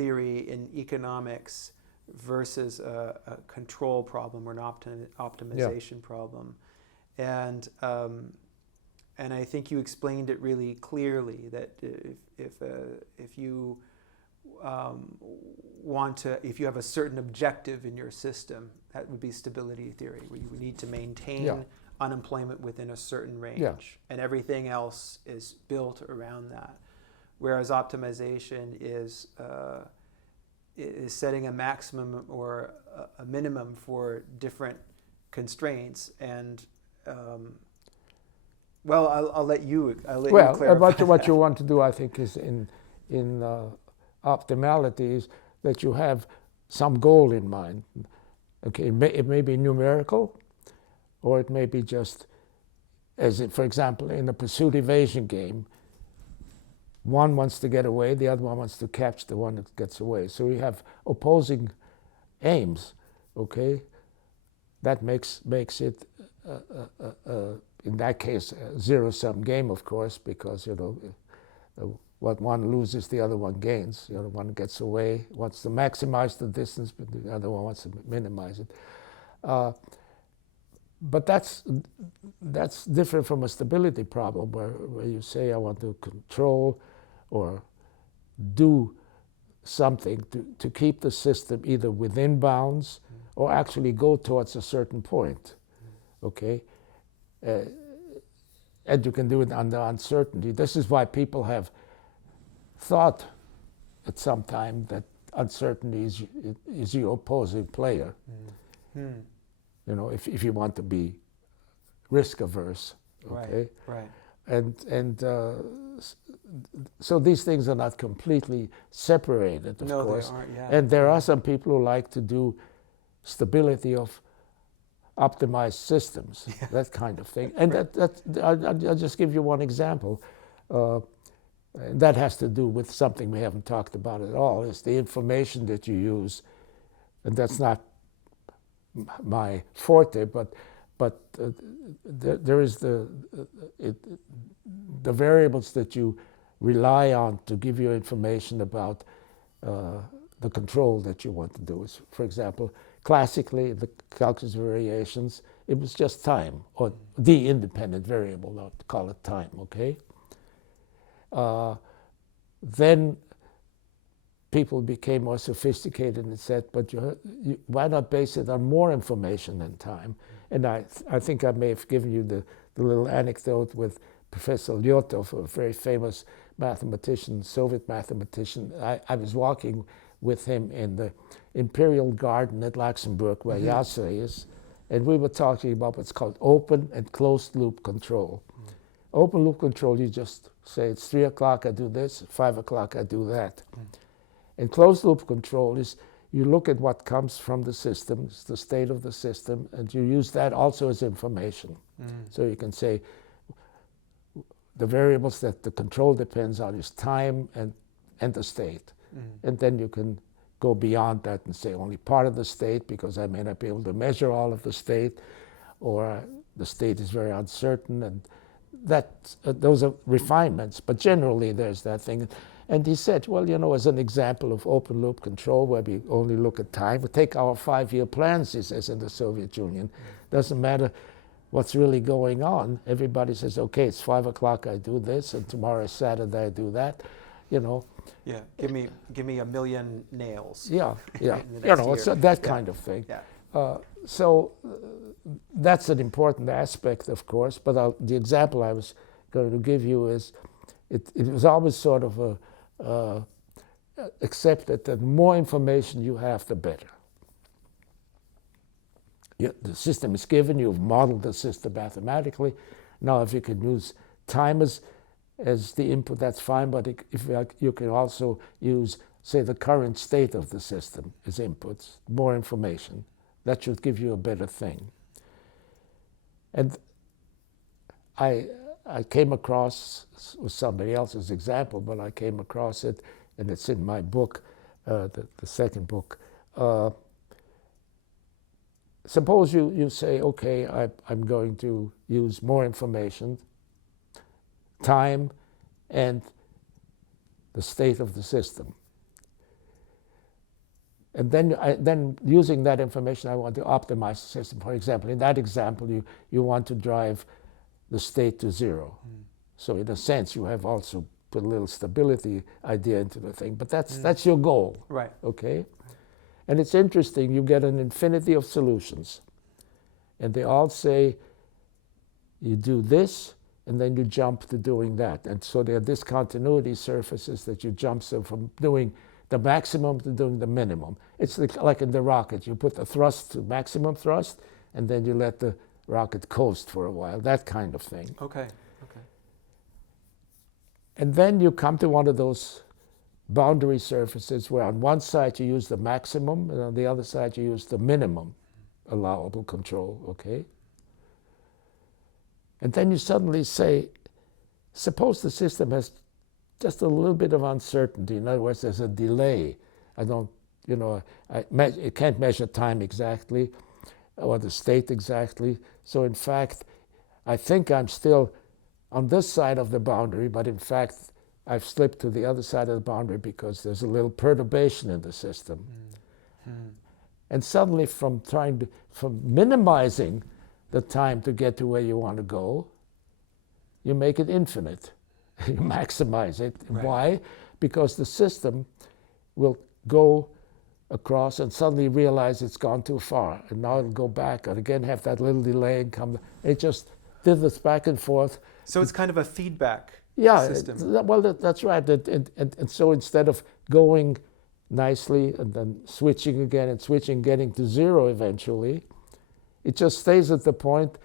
theory in economics versus a control problem or an optimization problem. And I think you explained it really clearly that if you if you have a certain objective in your system, that would be stability theory, where you need to maintain unemployment within a certain range, and everything else is built around that. Whereas optimization is setting a maximum or a minimum for different constraints. And I'll let you clarify. What you want to do, I think, is in optimality is that you have some goal in mind. Okay, it may be numerical, or it may be just, for example, in a pursuit evasion game, one wants to get away, the other one wants to catch the one that gets away. So you have opposing aims. Okay, that makes it in that case a zero-sum game, of course, because what one loses, the other one gains. The other one gets away, wants to maximize the distance, but the other one wants to minimize it. But that's different from a stability problem where you say, I want to control or do something to keep the system either within bounds or actually go towards a certain point. Okay? And you can do it under uncertainty. This is why people have thought at some time that uncertainty is your opposing player. If you want to be risk averse. Okay? Right. And so these things are not completely separated, of course. They aren't, yeah. And there are some people who like to do stability of optimized systems, that kind of thing. And I'll just give you one example. That has to do with something we haven't talked about at all, is the information that you use. And that's not my forte, but there is the variables that you rely on to give you information about the control that you want to do. For example, classically, the calculus variations, it was just time, or the independent variable, not call it time, okay? Then people became more sophisticated and said, but why not base it on more information than time? And I think I may have given you the little anecdote with Professor Lyotov, a very famous mathematician, Soviet mathematician. I was walking with him in the Imperial Garden at Luxembourg, where Yasser is, and we were talking about what's called open and closed loop control. Open loop control, you just say it's 3 o'clock, I do this, 5 o'clock, I do that. And closed loop control is you look at what comes from the system, it's the state of the system, and you use that also as information. So you can say the variables that the control depends on is time and the state. And then you can go beyond that and say only part of the state, because I may not be able to measure all of the state, or the state is very uncertain, and those are refinements, but generally there's that thing. And he said, well, as an example of open loop control where we only look at time, we take our 5-year plans, he says, in the Soviet Union. Doesn't matter what's really going on. Everybody says, okay, it's 5 o'clock, I do this, and tomorrow is Saturday, I do that, Yeah, give me a million nails. Yeah. It's that kind of thing. Yeah. So that's an important aspect, of course, but the example I was going to give you is, it was always sort of accepted that the more information you have, the better. The system is given, you've modeled the system mathematically. Now, if you can use time as the input, that's fine, but if you can also use, say, the current state of the system as inputs, more information, that should give you a better thing. And I came across, with somebody else's example, but I came across it, and it's in my book, the second book. Suppose you say, okay, I'm going to use more information, time, and the state of the system. And then using that information, I want to optimize the system. For example, in that example, you want to drive the state to zero. So in a sense, you have also put a little stability idea into the thing, but that's your goal. Right. Okay? And it's interesting, you get an infinity of solutions. And they all say, you do this, and then you jump to doing that. And so there are discontinuity surfaces that you jump so from doing the maximum to doing the minimum. It's like in the rocket. You put the thrust to maximum thrust, and then you let the rocket coast for a while, that kind of thing. Okay. And then you come to one of those boundary surfaces where on one side you use the maximum, and on the other side you use the minimum allowable control, okay? And then you suddenly say, suppose the system has just a little bit of uncertainty. In other words, there's a delay. It can't measure time exactly or the state exactly. So in fact, I think I'm still on this side of the boundary, but in fact, I've slipped to the other side of the boundary because there's a little perturbation in the system. And suddenly from minimizing the time to get to where you want to go, you make it infinite. You maximize it. Right. Why? Because the system will go across and suddenly realize it's gone too far. And now it'll go back and again have that little delay and come. It just did this back and forth. So it's kind of a feedback system. That's right. And so instead of going nicely and then switching again and switching, getting to zero eventually, it just stays at the point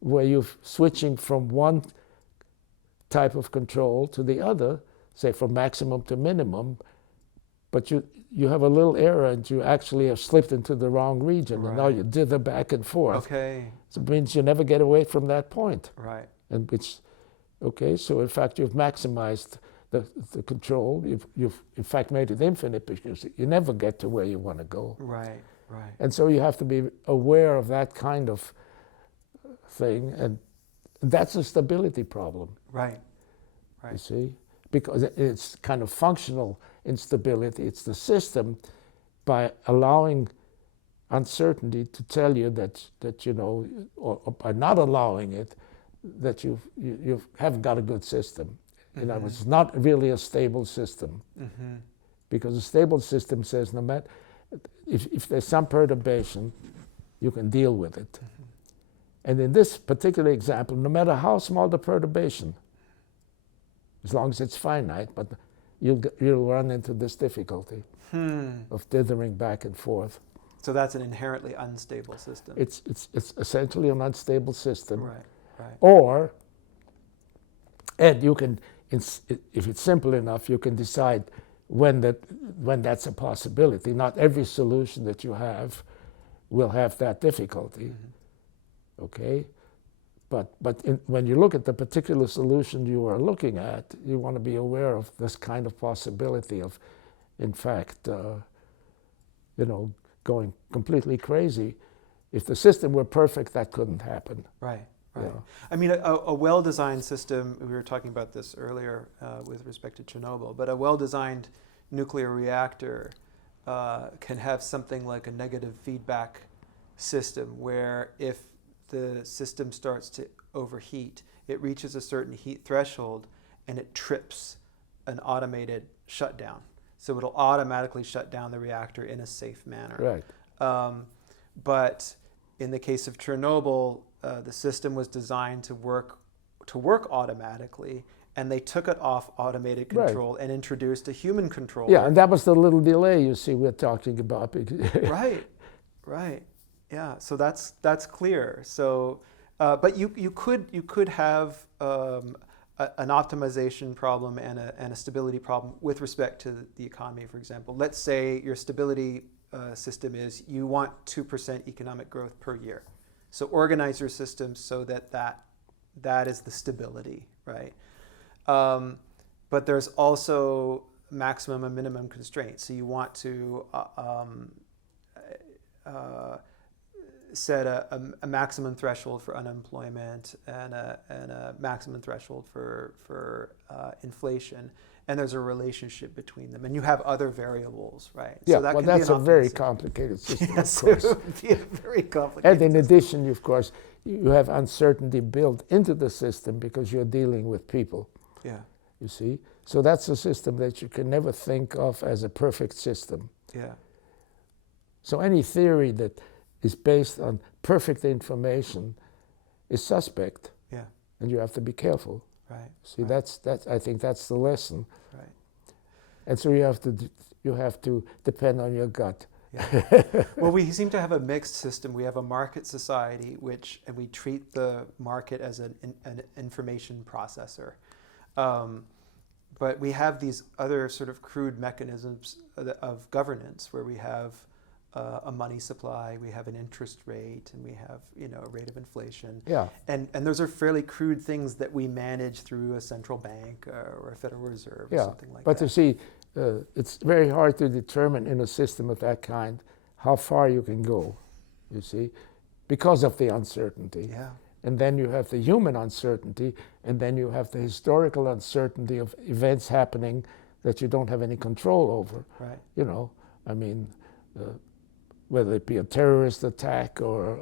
where you're switching from one type of control to the other, say from maximum to minimum, but you have a little error and you actually have slipped into the wrong region. Right. And now you dither back and forth. Okay. So it means you never get away from that point. Right. And it's okay. So in fact, you've maximized the control. You've in fact made it infinite because you never get to where you want to go. Right. And so you have to be aware of that kind of thing, and that's a stability problem. Right. You see, because it's kind of functional instability. It's the system, by allowing uncertainty to tell you that or by not allowing it, that you haven't got a good system. In other words, it's not really a stable system, because a stable system says no matter if there's some perturbation, you can deal with it. And in this particular example, no matter how small the perturbation, as long as it's finite, but you'll run into this difficulty of dithering back and forth. So that's an inherently unstable system. It's essentially an unstable system. Right. And you can, if it's simple enough, you can decide when that's a possibility. Not every solution that you have will have that difficulty. Okay? But when you look at the particular solution you are looking at, you want to be aware of this kind of possibility of, in fact, going completely crazy. If the system were perfect, that couldn't happen. Right. Yeah. I mean, a well-designed system, we were talking about this earlier with respect to Chernobyl, but a well-designed nuclear reactor can have something like a negative feedback system where if the system starts to overheat, it reaches a certain heat threshold and it trips an automated shutdown. So it'll automatically shut down the reactor in a safe manner. Right. But in the case of Chernobyl, the system was designed to work automatically, and they took it off automated control and introduced a human controller. Yeah, and that was the little delay you see we're talking about. Right. Yeah, so that's clear. So, but you could have an optimization problem and a stability problem with respect to the economy, for example. Let's say your stability system is you want 2% economic growth per year. So organize your system so that is the stability, right? But there's also maximum and minimum constraints. So you want to set a maximum threshold for unemployment and a maximum threshold for inflation. and there's a relationship between them, and you have other variables, right? Yeah, So that well, can be that's an a very optimization. complicated system, Yes, of course. it would be a very complicated And in system. addition, of course, you have uncertainty built into the system because you're dealing with people, Yeah, you see? So that's a system that you can never think of as a perfect system. yeah, So any theory that is based on perfect information is suspect, yeah, and you have to be careful. right. See, right, that's I think that's the lesson. right. And so you have to depend on your gut. Yeah. Well, we seem to have a mixed system. We have a market society, and we treat the market as an information processor. But we have these other sort of crude mechanisms of governance, where we have a money supply, we have an interest rate, and we have a rate of inflation. Yeah. And those are fairly crude things that we manage through a central bank or a Federal Reserve or something like but that. you see, it's very hard to determine in a system of that kind how far you can go, you see, because of the uncertainty. Yeah. And then you have the human uncertainty, and then you have the historical uncertainty of events happening that you don't have any control over. Right. I mean, whether it be a terrorist attack or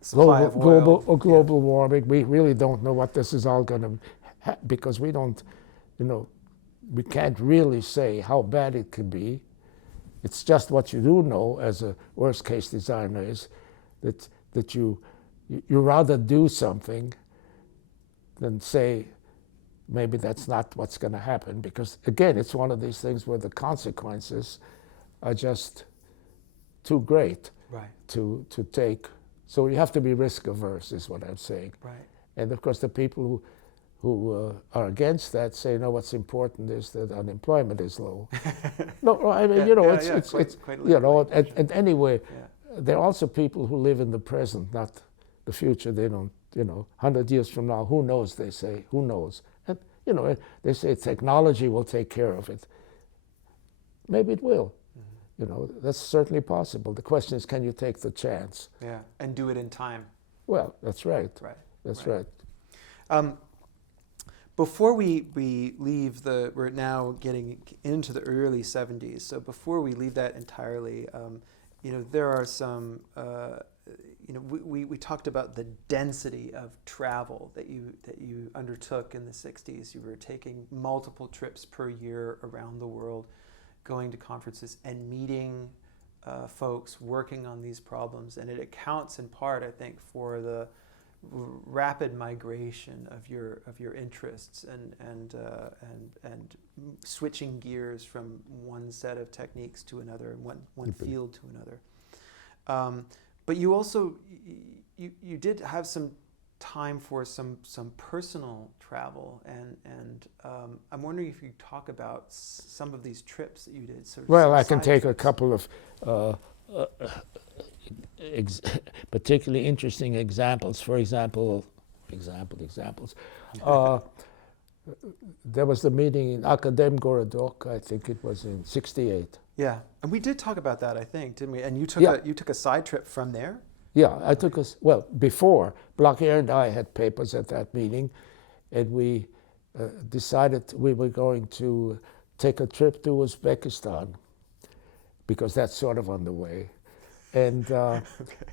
Supply of oil. global warming, we really don't know what this is all going to because we don't, we can't really say how bad it could be. It's just what you do know as a worst case designer is that you rather do something than say maybe that's not what's going to happen, because again, it's one of these things where the consequences are just too great Right. to take. So you have to be risk averse, is what I'm saying. Right. And of course, the people who are against that say, no, what's important is that unemployment is low. No, I mean, it's quite and anyway, Yeah. there are also people who live in the present, not the future. They don't, 100 years from now, who knows, they say, who knows? And, they say technology will take care of it. Maybe it will. That's certainly possible. The question is, can you take the chance? Yeah, and do it in time. Well, that's right. Right. That's right. right. Before we leave we're now getting into the early 70s. So before we leave that entirely, there are some, we talked about the density of travel that you undertook in the 60s. You were taking multiple trips per year around the world, going to conferences and meeting folks working on these problems, and it accounts in part, I think, for the rapid migration of your interests and switching gears from one set of techniques to another, and one field to another. But you also you did have some time for some personal travel, and I'm wondering if you could talk about some of these trips that you did. Well, I can take a couple of particularly interesting examples. For examples. There was the meeting in Akademgorodok, I think it was in '68. Yeah, and we did talk about that, I think, didn't we? And you took a side trip from there. Yeah, I took before, Blocker and I had papers at that meeting, and we decided we were going to take a trip to Uzbekistan, because that's sort of on the way. And,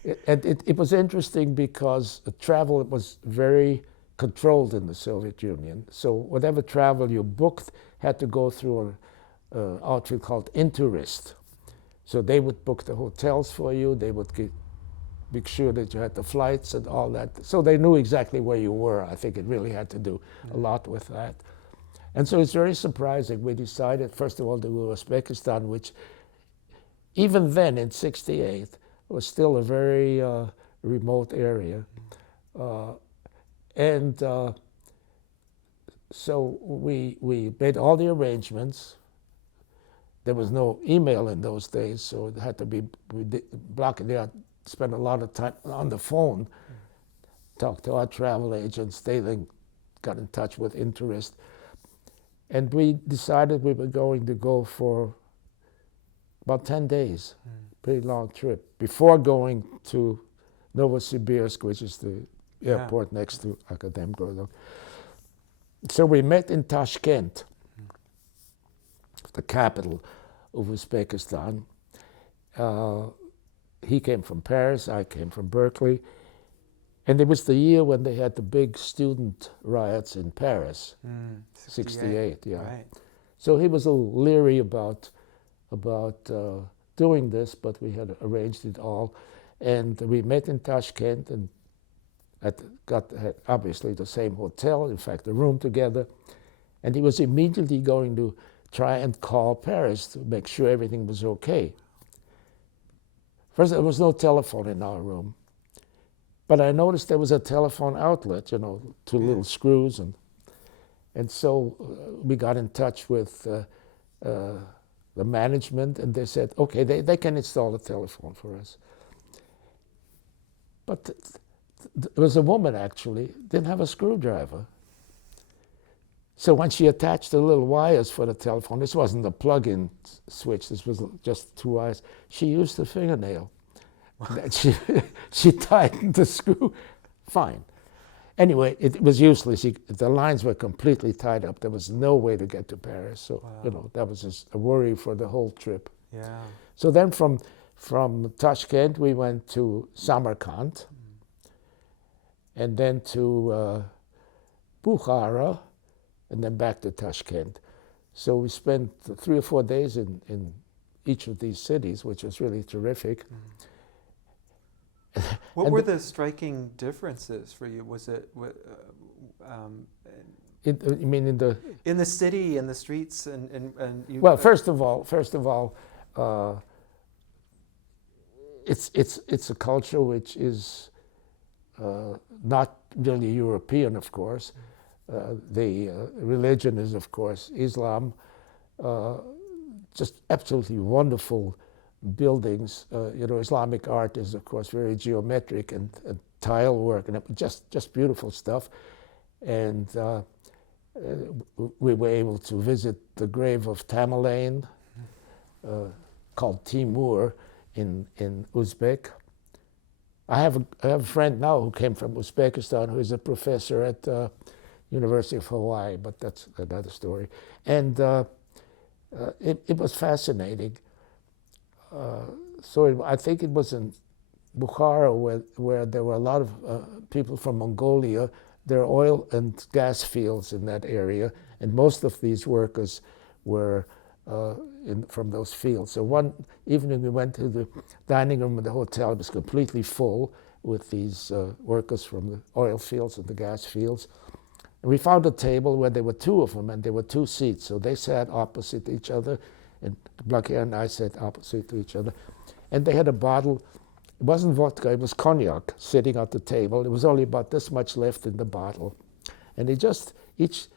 it was interesting because travel was very controlled in the Soviet Union. So whatever travel you booked had to go through an outfit called Interest. So they would book the hotels for you, they would make sure that you had the flights and all that. So they knew exactly where you were. I think it really had to do a lot with that. And so it's very surprising. We decided, first of all, to go to Uzbekistan, which even then in '68 was still a very remote area. So we made all the arrangements. There was no email in those days, so it had to be blocked. They had spent a lot of time on the phone, talked to our travel agents. They then got in touch with Interest. And we decided we were going to go for about 10 days, pretty long trip, before going to Novosibirsk, which is the airport next to Akademgorodok. So we met in Tashkent, the capital of Uzbekistan. He came from Paris, I came from Berkeley. And it was the year when they had the big student riots in Paris, 68, yeah. Right. So he was a little leery about doing this, but we had arranged it all. And we met in Tashkent and had obviously the same hotel, in fact, a room together. And he was immediately going to try and call Paris to make sure everything was okay. First, there was no telephone in our room. But I noticed there was a telephone outlet, you know, two little screws. And so we got in touch with the management, and they said, okay, they can install a telephone for us. But there was a woman, actually, didn't have a screwdriver. So when she attached the little wires for the telephone, this wasn't a plug-in switch, this was just 2 wires, she used a fingernail. She tightened the screw, fine. Anyway, it was useless. The lines were completely tied up. There was no way to get to Paris. So, you know, that was just a worry for the whole trip. Yeah. So then from Tashkent, we went to Samarkand, and then to Bukhara, and then back to Tashkent. So we spent 3 or 4 days in each of these cities, which was really terrific. What were the striking differences for you? Was it, you mean in the city, in the streets, and you? Well, first of all, it's a culture which is not really European, of course. The religion is, of course, Islam. Just absolutely wonderful buildings. You know, Islamic art is, of course, very geometric and tile work, and just beautiful stuff. And we were able to visit the grave of Tamerlane, called Timur in Uzbek. I have a friend now who came from Uzbekistan who is a professor at University of Hawaii, but that's another story. And it was fascinating. So I think it was in Bukhara where there were a lot of people from Mongolia. There are oil and gas fields in that area, and most of these workers were from those fields. So one evening we went to the dining room of the hotel. It was completely full with these workers from the oil fields and the gas fields. And we found a table where there were 2 of them, and there were 2 seats. So they sat opposite each other, and Blackhair and I sat opposite to each other. And they had a bottle, it wasn't vodka, it was cognac sitting at the table. There was only about this much left in the bottle. And they just each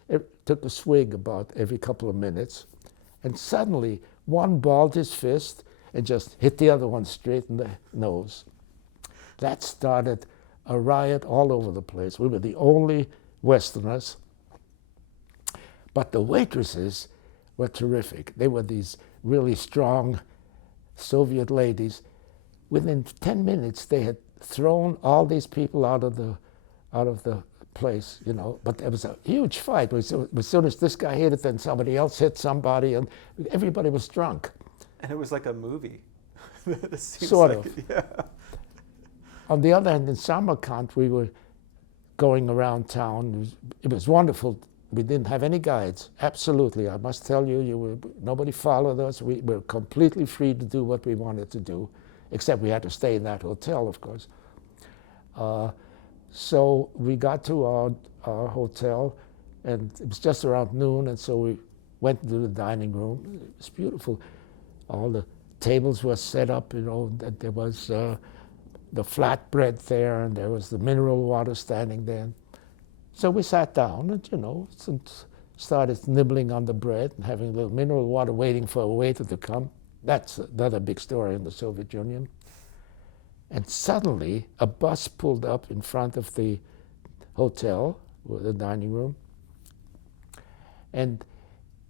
took a swig about every couple of minutes. And suddenly, one balled his fist and just hit the other one straight in the nose. That started a riot all over the place. We were the only Westerners. But the waitresses were terrific. They were these really strong Soviet ladies. Within 10 minutes, they had thrown all these people out of the place, you know. But there was a huge fight. As soon as this guy hit it, then somebody else hit somebody, and everybody was drunk. And it was like a movie. Sort of. Yeah. On the other hand, in Samarkand, we were going around town. It was wonderful. We didn't have any guides, absolutely. I must tell you, nobody followed us. We were completely free to do what we wanted to do, except we had to stay in that hotel, of course. So we got to our hotel, and it was just around noon, and so we went into the dining room. It was beautiful. All the tables were set up, you know, that there was the flatbread there, and there was the mineral water standing there. So we sat down and, you know, started nibbling on the bread and having a little mineral water, waiting for a waiter to come. That's another big story in the Soviet Union. And suddenly, a bus pulled up in front of the hotel, or the dining room. And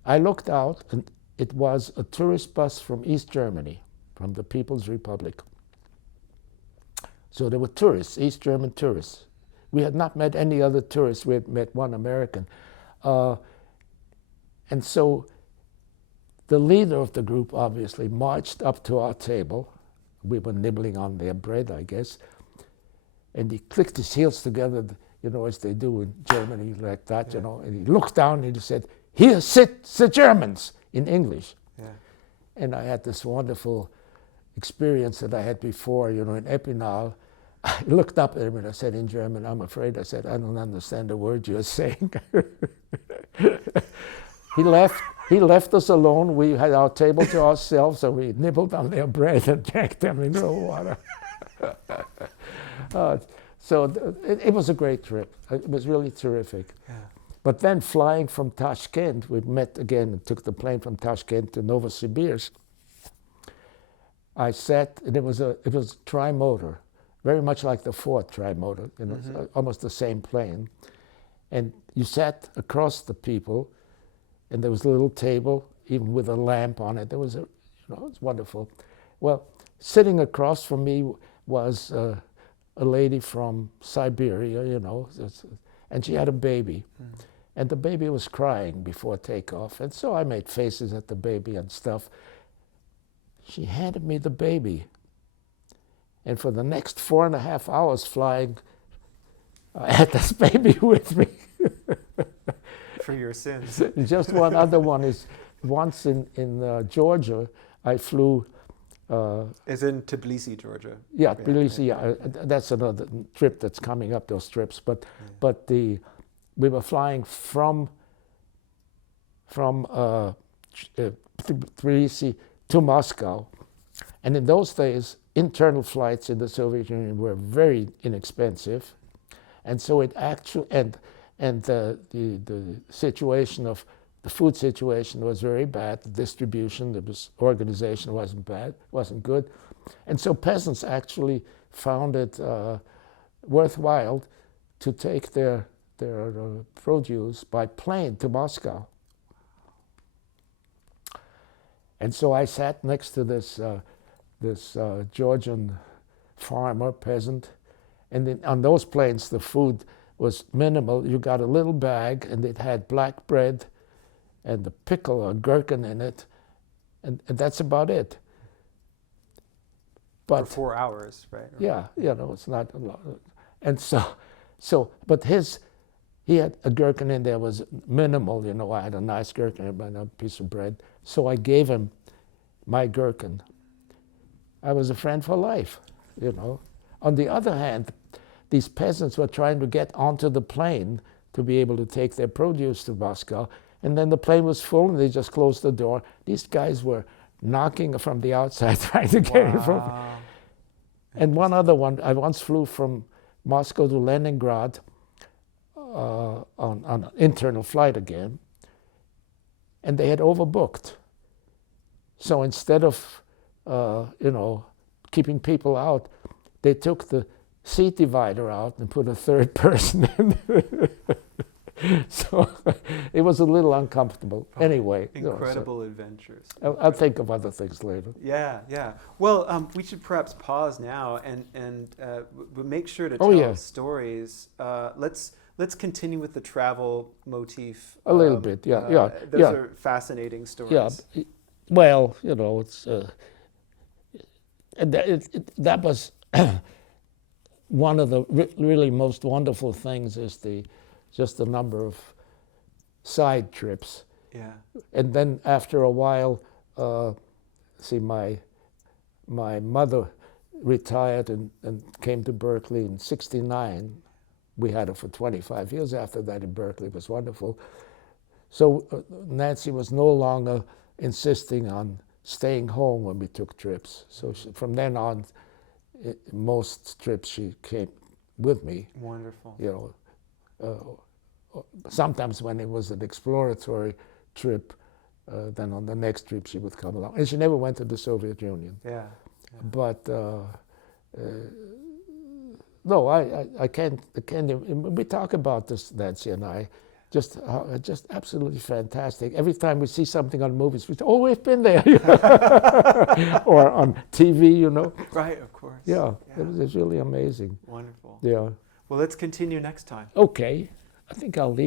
I looked out, and it was a tourist bus from East Germany, from the People's Republic. So there were tourists, East German tourists. We had not met any other tourists. We had met one American. And so the leader of the group obviously marched up to our table. We were nibbling on their bread, I guess. And he clicked his heels together, you know, as they do in Germany, like that, you know. And he looked down and he said, "Here sit the Germans," in English. Yeah. And I had this wonderful experience that I had before, you know, in Epinal. I looked up at him and I said in German, "I'm afraid," I said, "I don't understand a word you're saying." He left us alone. We had our table to ourselves, so we nibbled on their bread and drank them in the water. It was a great trip. It was really terrific. Yeah. But then flying from Tashkent, we met again and took the plane from Tashkent to Novosibirsk. I sat, and it was tri-motor, very much like the Ford tri-motor, you know, almost the same plane. And you sat across the people, and there was a little table, even with a lamp on it. There was it was wonderful. Well, sitting across from me was a lady from Siberia, you know, and she had a baby. And the baby was crying before takeoff. And so I made faces at the baby and stuff. She handed me the baby. And for the next 4.5 hours flying, I had this baby with me. For your sins. Just one other one is, once in Georgia, I flew. Is in Tbilisi, Georgia. Yeah, Tbilisi. Yeah. That's another trip that's coming up. Those trips, but we were flying from Tbilisi to Moscow, and in those days, internal flights in the Soviet Union were very inexpensive, and so it actually and the situation of the food situation was very bad. The distribution, organization wasn't good, and so peasants actually found it worthwhile to take their produce by plane to Moscow. And so I sat next to this Georgian farmer, peasant, and then on those planes the food was minimal. You got a little bag, and it had black bread and a pickle or gherkin in it, and that's about it. But for 4 hours, right? Yeah, you know, it's not a lot. And but he had a gherkin in there, was minimal, you know. I had a nice gherkin and a piece of bread. So I gave him my gherkin. I was a friend for life, you know. On the other hand, these peasants were trying to get onto the plane to be able to take their produce to Moscow. And then the plane was full and they just closed the door. These guys were knocking from the outside trying to get in from. And one other one, I once flew from Moscow to Leningrad on an internal flight again, and they had overbooked. So instead of keeping people out, they took the seat divider out and put a third person in. So it was a little uncomfortable. Anyway. Incredible adventures. I'll think of other things later. Yeah, yeah. Well, we should perhaps pause now and make sure to tell stories. Let's continue with the travel motif. A little bit, yeah. Those are fascinating stories. Yeah. Well, you know, it's that was one of the really most wonderful things is just the number of side trips. Yeah. And then after a while, my mother retired and came to Berkeley in '69. We had her for 25 years after that in Berkeley. It was wonderful. So Nancy was no longer insisting on staying home when we took trips. So from then on, most trips she came with me. Wonderful. You know, sometimes when it was an exploratory trip, then on the next trip she would come along. And she never went to the Soviet Union. Yeah. But no, I can't. We talk about this, Nancy and I, just absolutely fantastic. Every time we see something on movies, we say, "Oh, we've been there," or on TV, you know. Right, of course. Yeah. It's really amazing. Wonderful. Yeah. Well, let's continue next time. Okay, I think I'll leave.